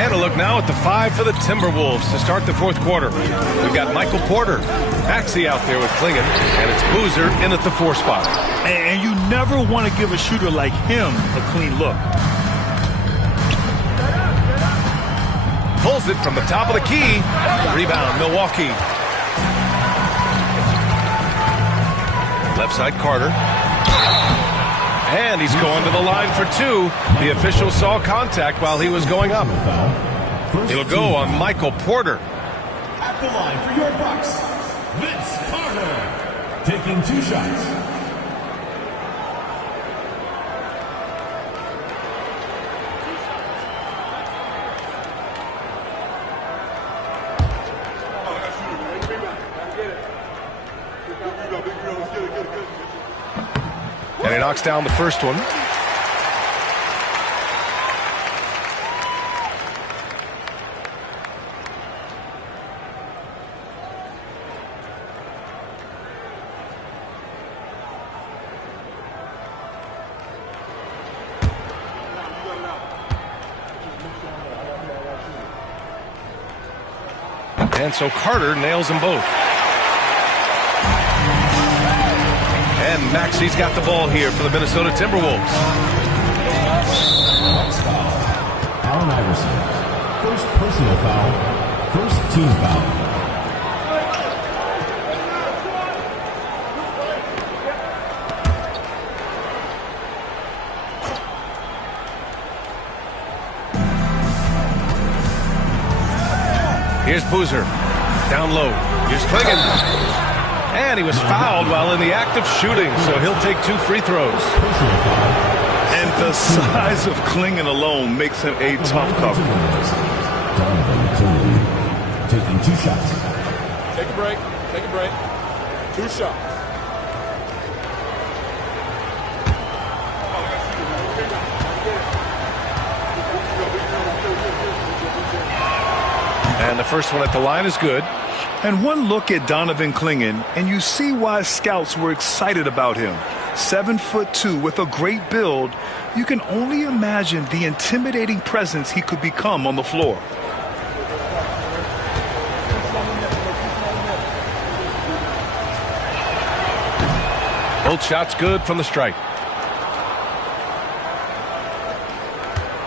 And a look now at the 5 for the Timberwolves to start the fourth quarter. We've got Michael Porter, Maxey out there with Klingon, and it's Boozer in at the 4 spot. And you never want to give a shooter like him a clean look. Pulls it from the top of the key. Rebound, Milwaukee. Left side, Carter. And he's going to the line for 2. The official saw contact while he was going up. It'll go on Michael Porter. At the line for your Bucks, Vince Carter, taking 2 shots. And he knocks down the first one. And so Carter nails them both. And Maxey's got the ball here for the Minnesota Timberwolves. Allen Iverson, first personal foul, first team foul. Here's Boozer. Down low. Here's Klingon. And he was fouled while in the act of shooting, so he'll take 2 free throws. And the size of Klingon alone makes him a tough cover. Taking 2 shots. Take a break. Take a break. 2 shots. And the first one at the line is good. And one look at Donovan Klingon, and you see why scouts were excited about him. 7'2" with a great build. You can only imagine the intimidating presence he could become on the floor. Both shots good from the stripe.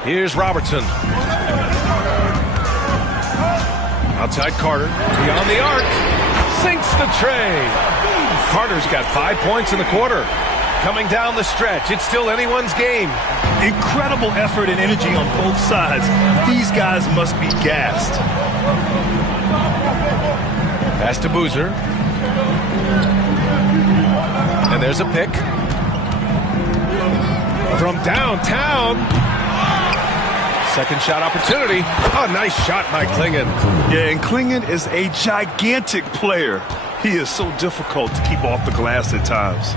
Here's Robertson. Outside Carter, beyond the arc, sinks the tray. Carter's got 5 points in the quarter. Coming down the stretch, it's still anyone's game. Incredible effort and energy on both sides. These guys must be gassed. Pass to Boozer. And there's a pick. From downtown. Second shot opportunity. Oh, nice shot by Klingon. Yeah, and Klingon is a gigantic player. He is so difficult to keep off the glass at times.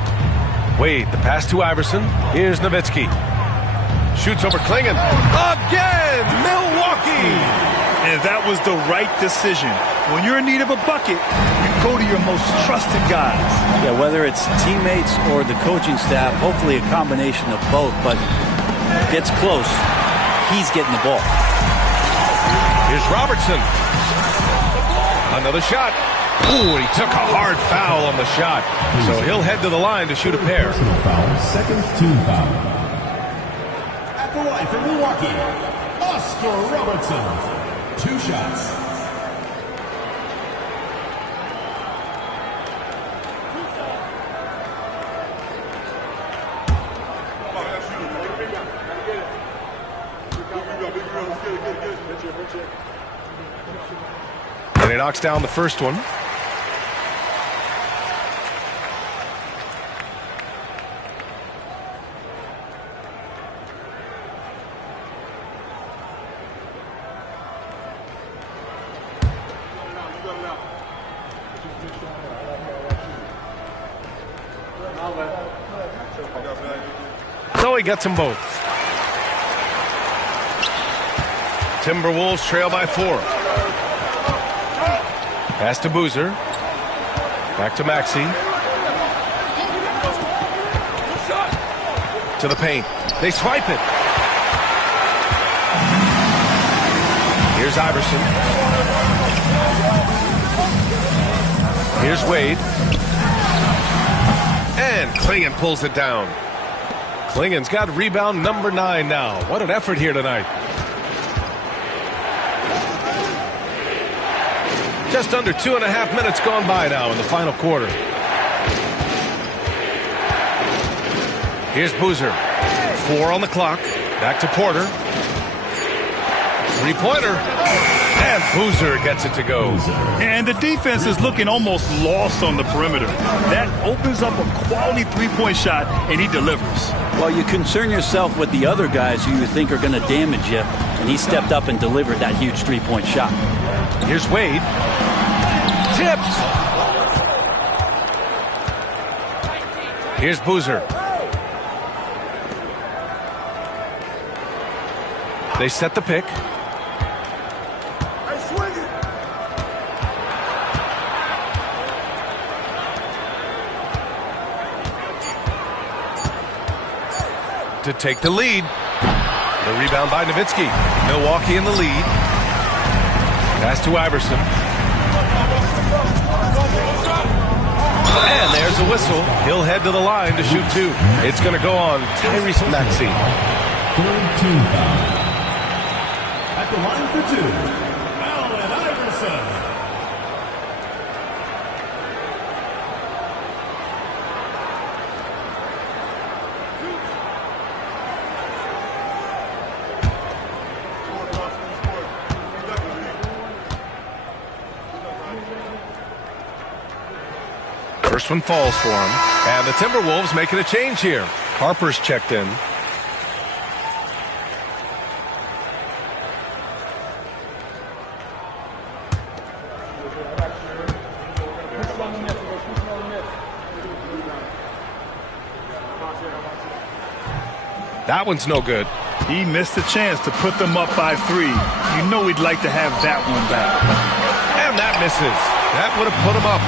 Wade, the pass to Iverson. Here's Nowitzki. Shoots over Klingon. Again, Milwaukee. And that was the right decision. When you're in need of a bucket, you go to your most trusted guys. Yeah, whether it's teammates or the coaching staff, hopefully a combination of both, but gets close. He's getting the ball. Here's Robertson. Another shot. Ooh, he took a hard foul on the shot. So he'll head to the line to shoot a pair. Personal foul, second team foul. At the line for Milwaukee, Oscar Robertson. 2 shots. And he knocks down the first one. So he gets them both. Timberwolves trail by 4. Pass to Boozer. Back to Maxey. To the paint. They swipe it. Here's Iverson. Here's Wade. And Klingon pulls it down. Klingon's got rebound number 9 now. What an effort here tonight. Just under 2.5 minutes gone by now in the final quarter. Here's Boozer. 4 on the clock. Back to Porter. 3-pointer. And Boozer gets it to go. And the defense is looking almost lost on the perimeter. That opens up a quality three-point shot, and he delivers. Well, you concern yourself with the other guys who you think are going to damage you, and he stepped up and delivered that huge three-point shot. Here's Wade. Tipped. Here's Boozer. They set the pick. To take the lead. The rebound by Nowitzki. Milwaukee in the lead. Pass to Iverson. And there's a whistle. He'll head to the line to shoot 2. It's going to go on Tyrese Maxey. Third team foul. At the line for 2, Allen Iverson. First one falls for him. And the Timberwolves making a change here. Harper's checked in. That one's no good. He missed a chance to put them up by 3. You know he'd like to have that one back. And that misses. That would have put him up.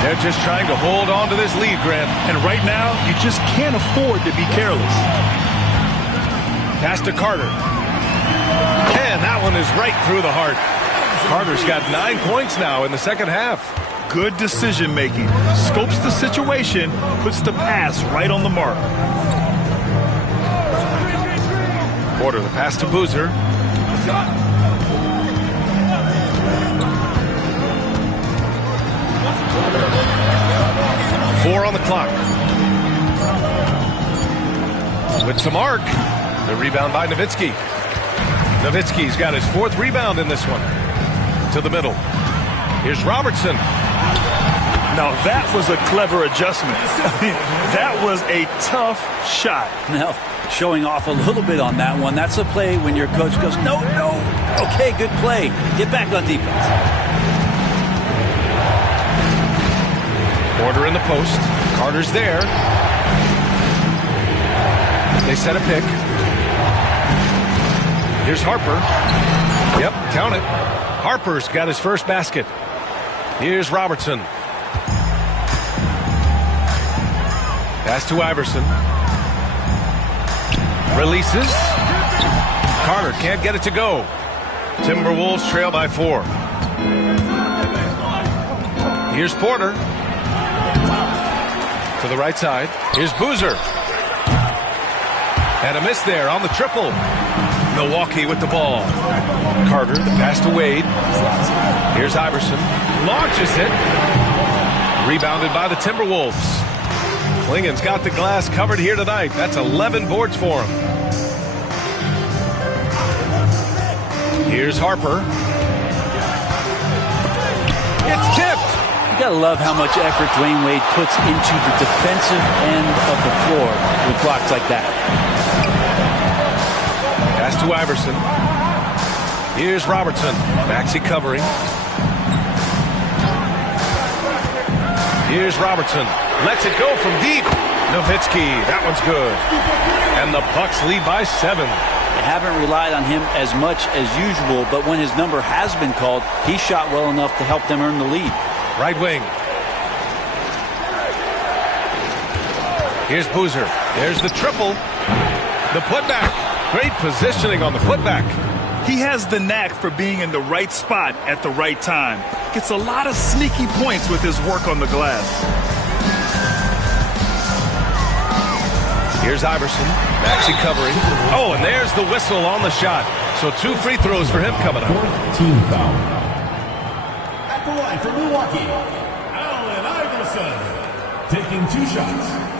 They're just trying to hold on to this lead, Grant. And right now, you just can't afford to be careless. Pass to Carter. And that one is right through the heart. Carter's got 9 points now in the second half. Good decision making. Scopes the situation, puts the pass right on the mark. Porter, the pass to Boozer. Four on the clock. With some arc. The rebound by Nowitzki. Nowitzki's got his 4th rebound in this one. To the middle. Here's Robertson. Now that was a clever adjustment. That was a tough shot. Now, showing off a little bit on that one. That's a play when your coach goes, no. Okay, good play. Get back on defense. Porter in the post. Carter's there. They set a pick. Here's Harper. Yep, count it. Harper's got his first basket. Here's Robertson. Pass to Iverson. Releases. Carter can't get it to go. Timberwolves trail by 4. Here's Porter. To the right side. Here's Boozer. And a miss there on the triple. Milwaukee with the ball. Carter, the pass to Wade. Here's Iverson. Launches it. Rebounded by the Timberwolves. Klingon's got the glass covered here tonight. That's 11 boards for him. Here's Harper. It's tipped. You gotta love how much effort Dwayne Wade puts into the defensive end of the floor with blocks like that. Pass to Iverson. Here's Robertson. Maxey covering. Here's Robertson. Lets it go from deep. Nowitzki, that one's good. And the Bucks lead by 7. They haven't relied on him as much as usual, but when his number has been called, he shot well enough to help them earn the lead. Right wing. Here's Boozer. There's the triple. The putback. Great positioning on the putback. He has the knack for being in the right spot at the right time. Gets a lot of sneaky points with his work on the glass. Here's Iverson. Maxey covering. Oh, and there's the whistle on the shot. So 2 free throws for him coming up. 4th team foul. At the line for Milwaukee, Allen Iverson. Taking 2 shots.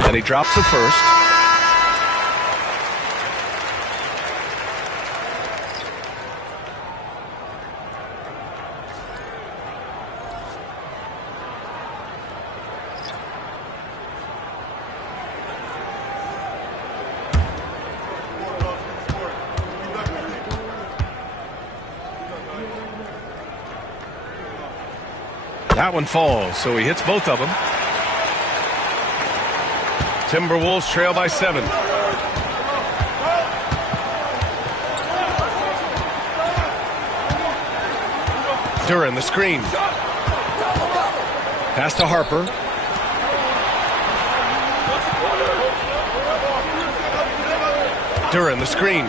And he drops the first. That one falls, so he hits both of them. Timberwolves trail by 7. Duran, the screen. Pass to Harper. Duran, the screen.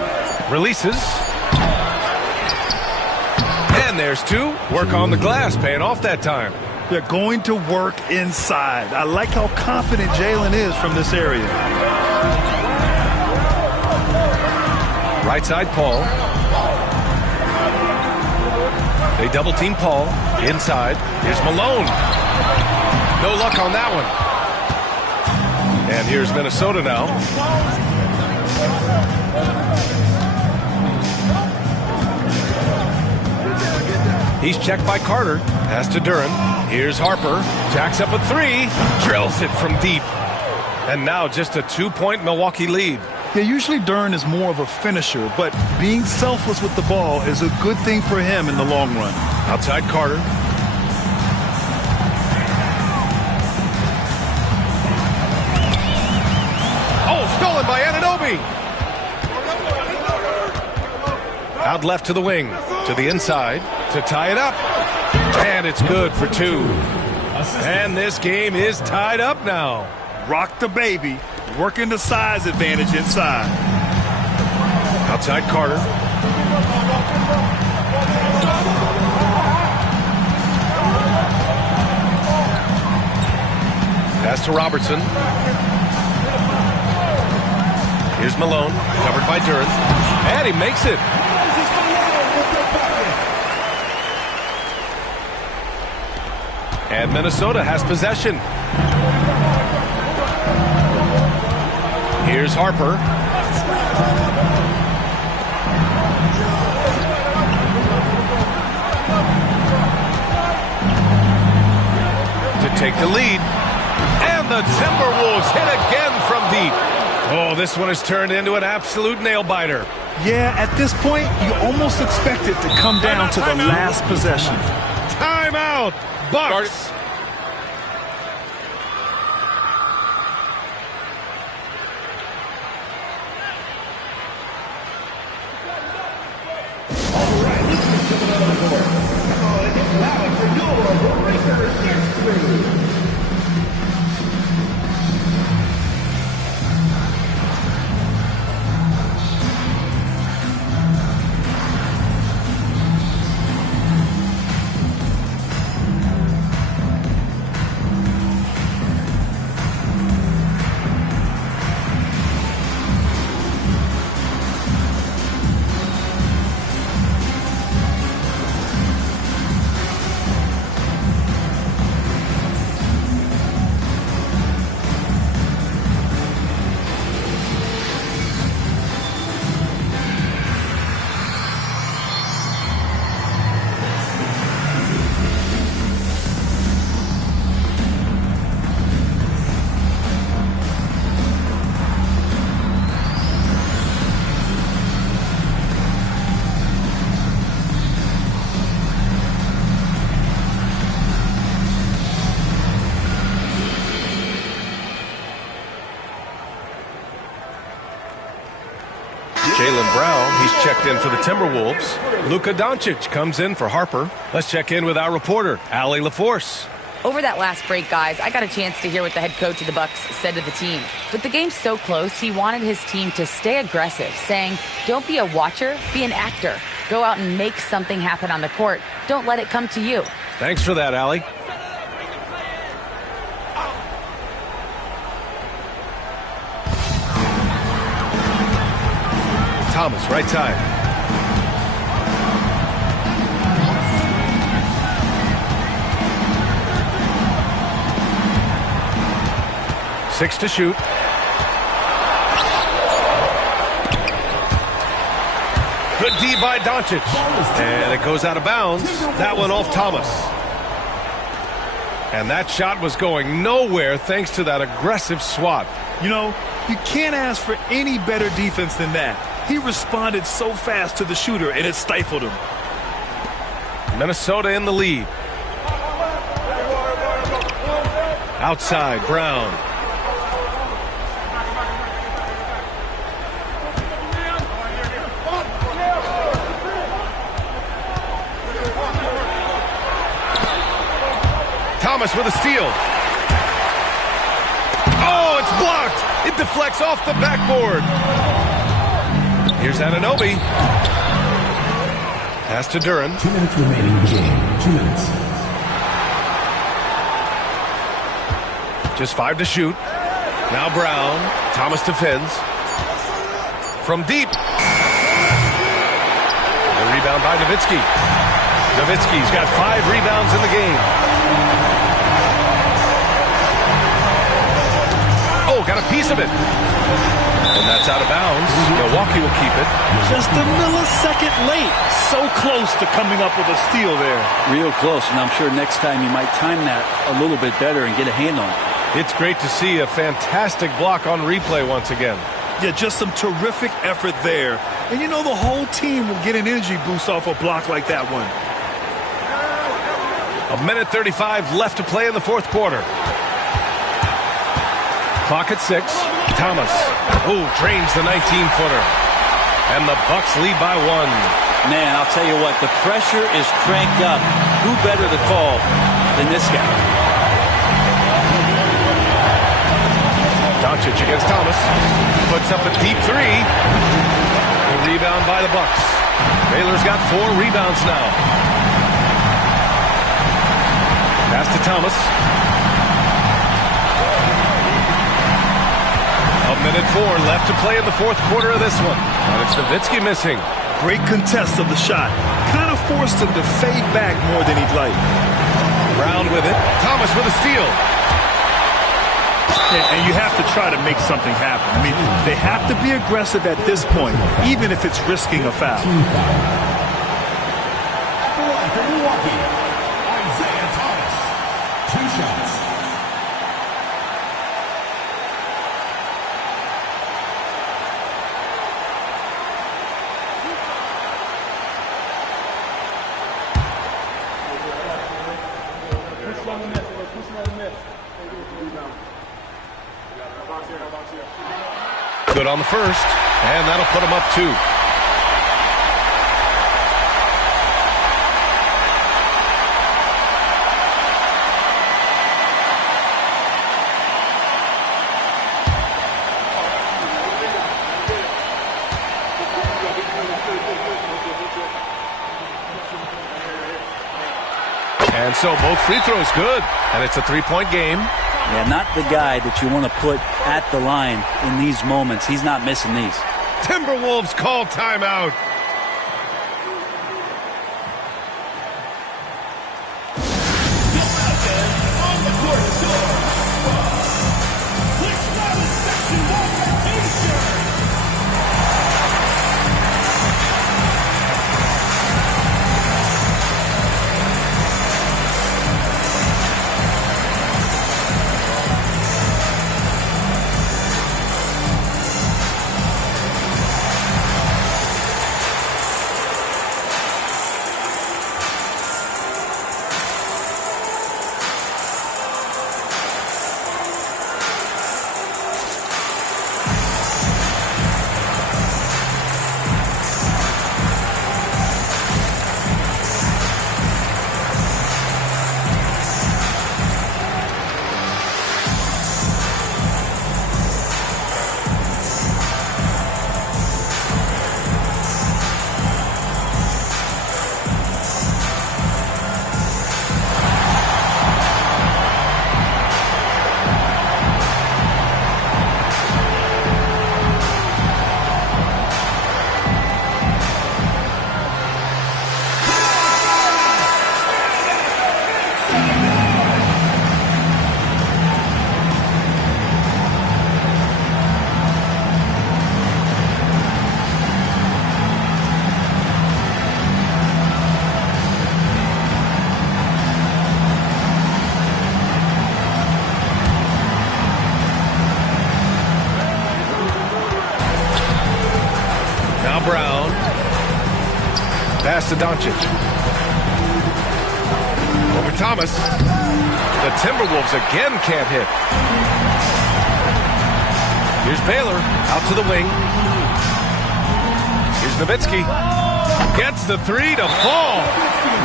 Releases. And there's 2. Work on the glass, paying off that time. They're going to work inside. I like how confident Jalen is from this area. Right side, Paul. They double team Paul. Inside. Here's Malone. No luck on that one. And here's Minnesota now. He's checked by Carter. Pass to Duran. Here's Harper. Jacks up a 3. Drills it from deep. And now just a 2-point Milwaukee lead. Yeah, usually Duran is more of a finisher, but being selfless with the ball is a good thing for him in the long run. Outside Carter. Oh, stolen by Anunoby. Out left to the wing. To the inside. To tie it up. And it's good for 2. And this game is tied up now. Rock the baby. Working the size advantage inside. Outside Carter. Pass to Robertson. Here's Malone. Covered by Duran. And he makes it. And Minnesota has possession. Here's Harper. To take the lead. And the Timberwolves hit again from deep. Oh, this one has turned into an absolute nail-biter. Yeah, at this point, you almost expect it to come down to the last possession. Timeout, Bucks. Jaylen Brown, he's checked in for the Timberwolves. Luka Doncic comes in for Harper. Let's check in with our reporter, Allie LaForce. Over that last break, guys, I got a chance to hear what the head coach of the Bucks said to the team. With the game so close, he wanted his team to stay aggressive, saying, don't be a watcher, be an actor. Go out and make something happen on the court. Don't let it come to you. Thanks for that, Allie. Thomas, right side. Six to shoot. Good D by Doncic. And it goes out of bounds. That one off Thomas. And that shot was going nowhere thanks to that aggressive swat. You know, you can't ask for any better defense than that. He responded so fast to the shooter, and it stifled him. Minnesota in the lead. Outside, Brown. Thomas with a steal. Oh, it's blocked. It deflects off the backboard. Here's Anunoby. Pass to Duran. 2 minutes remaining in the game. 2 minutes. Just 5 to shoot. Now Brown. Thomas defends. From deep. The rebound by Nowitzki. Nowitzki's got 5 rebounds in the game. Oh, got a piece of it. And that's out of bounds. Milwaukee will keep it. Just a millisecond late. So close to coming up with a steal there. Real close, and I'm sure next time you might time that a little bit better and get a hand on it. It's great to see a fantastic block on replay once again. Yeah, just some terrific effort there. And you know the whole team will get an energy boost off a block like that one. 1:35 left to play in the fourth quarter. Clock at 6. Thomas. Oh, drains the 19-footer. And the Bucks lead by 1. Man, I'll tell you what, the pressure is cranked up. Who better to call than this guy? Doncic against Thomas. Puts up a deep 3. The rebound by the Bucks. Baylor's got 4 rebounds now. Pass to Thomas. 1:04 left to play in the fourth quarter of this one. And it's Nowitzki missing. Great contest of the shot. Kind of forced him to fade back more than he'd like. Brown with it. Thomas with a steal. And you have to try to make something happen. I mean, they have to be aggressive at this point, even if it's risking a foul. At the line for Milwaukee, Isaiah Thomas. 2 shots. Good on the first, and that'll put him up 2. And so both free throws good, and it's a 3-point game. Yeah, not the guy that you want to put at the line in these moments. He's not missing these. Timberwolves call timeout. to Doncic. Over Thomas. The Timberwolves again can't hit. Here's Baylor out to the wing. Here's Nowitzki. Gets the three to fall.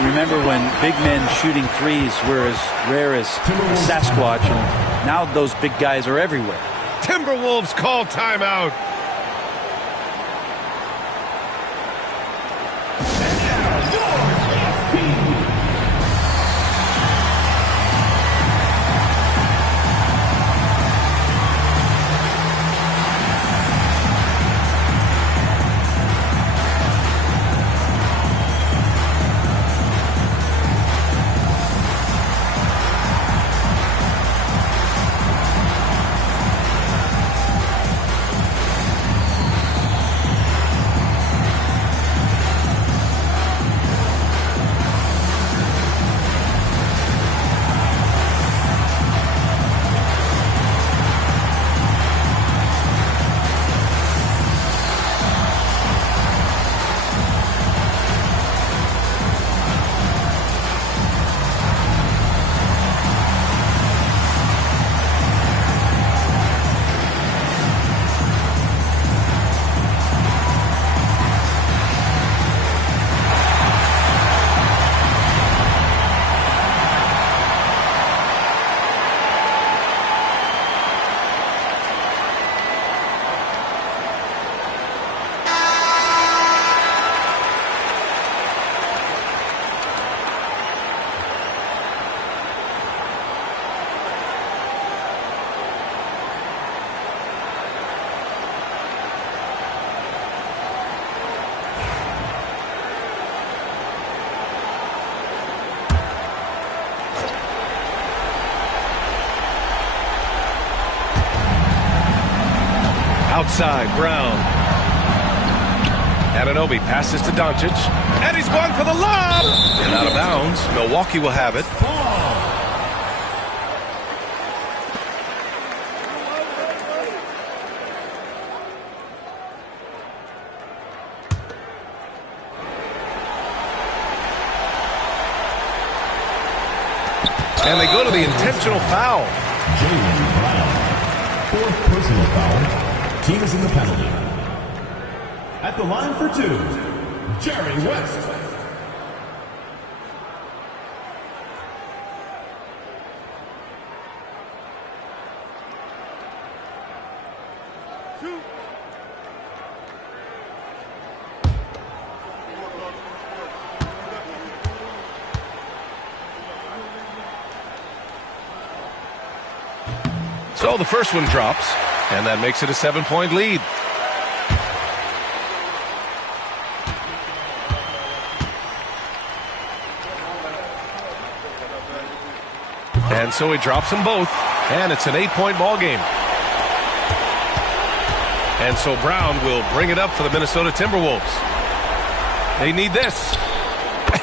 Remember when big men shooting threes were as rare as a Sasquatch, and now those big guys are everywhere. Timberwolves call timeout. Outside, Brown. Anunoby passes to Doncic. And he's going for the lob! And out of bounds. Milwaukee will have it. And they go to the intentional foul. Jaylen Brown. Fourth personal foul. Team is in the penalty. At the line for two, Jerry West. So the first one drops, and that makes it a 7-point lead. And so he drops them both, and it's an 8-point ball game. And so Brown will bring it up for the Minnesota Timberwolves. They need this.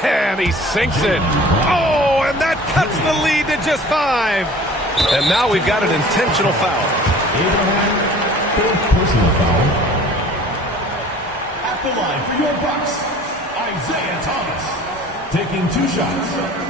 And he sinks it. Oh, and that cuts the lead to just 5. And now we've got an intentional foul. Abraham, fourth personal foul. At the line for your Bucks, Isaiah Thomas, taking 2 shots.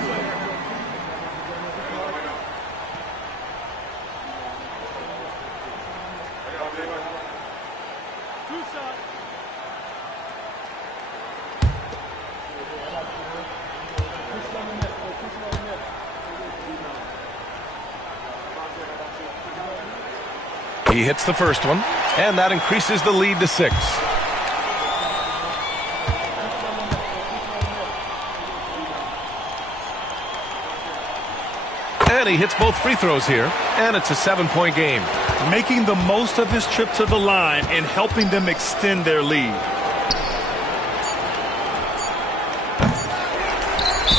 He hits the first one, and that increases the lead to 6. And he hits both free throws here, and it's a 7-point game. Making the most of his trip to the line and helping them extend their lead.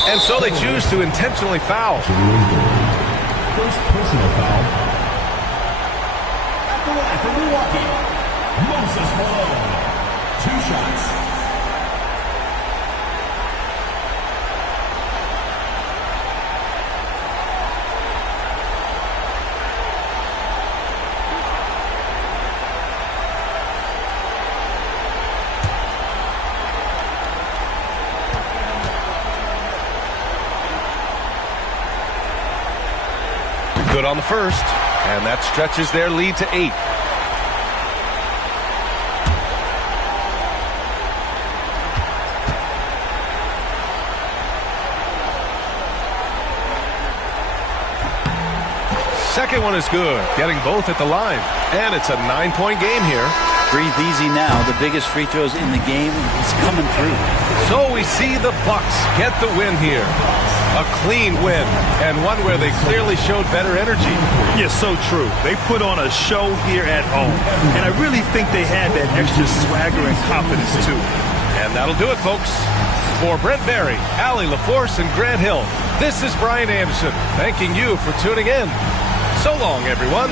And so they choose to intentionally foul. First personal foul. At the line for Milwaukee, Moses Malone. 2 shots. Good on the first, and that stretches their lead to 8. Second one is good, getting both at the line. And it's a 9-point game here. Breathe easy now. The biggest free throws in the game. He's coming through. So we see the Bucks get the win here. A clean win, and one where they clearly showed better energy. Yeah, so true. They put on a show here at home. And I really think they had that extra swagger and confidence, too. And that'll do it, folks. For Brent Barry, Allie LaForce, and Grant Hill, this is Brian Anderson, thanking you for tuning in. So long, everyone.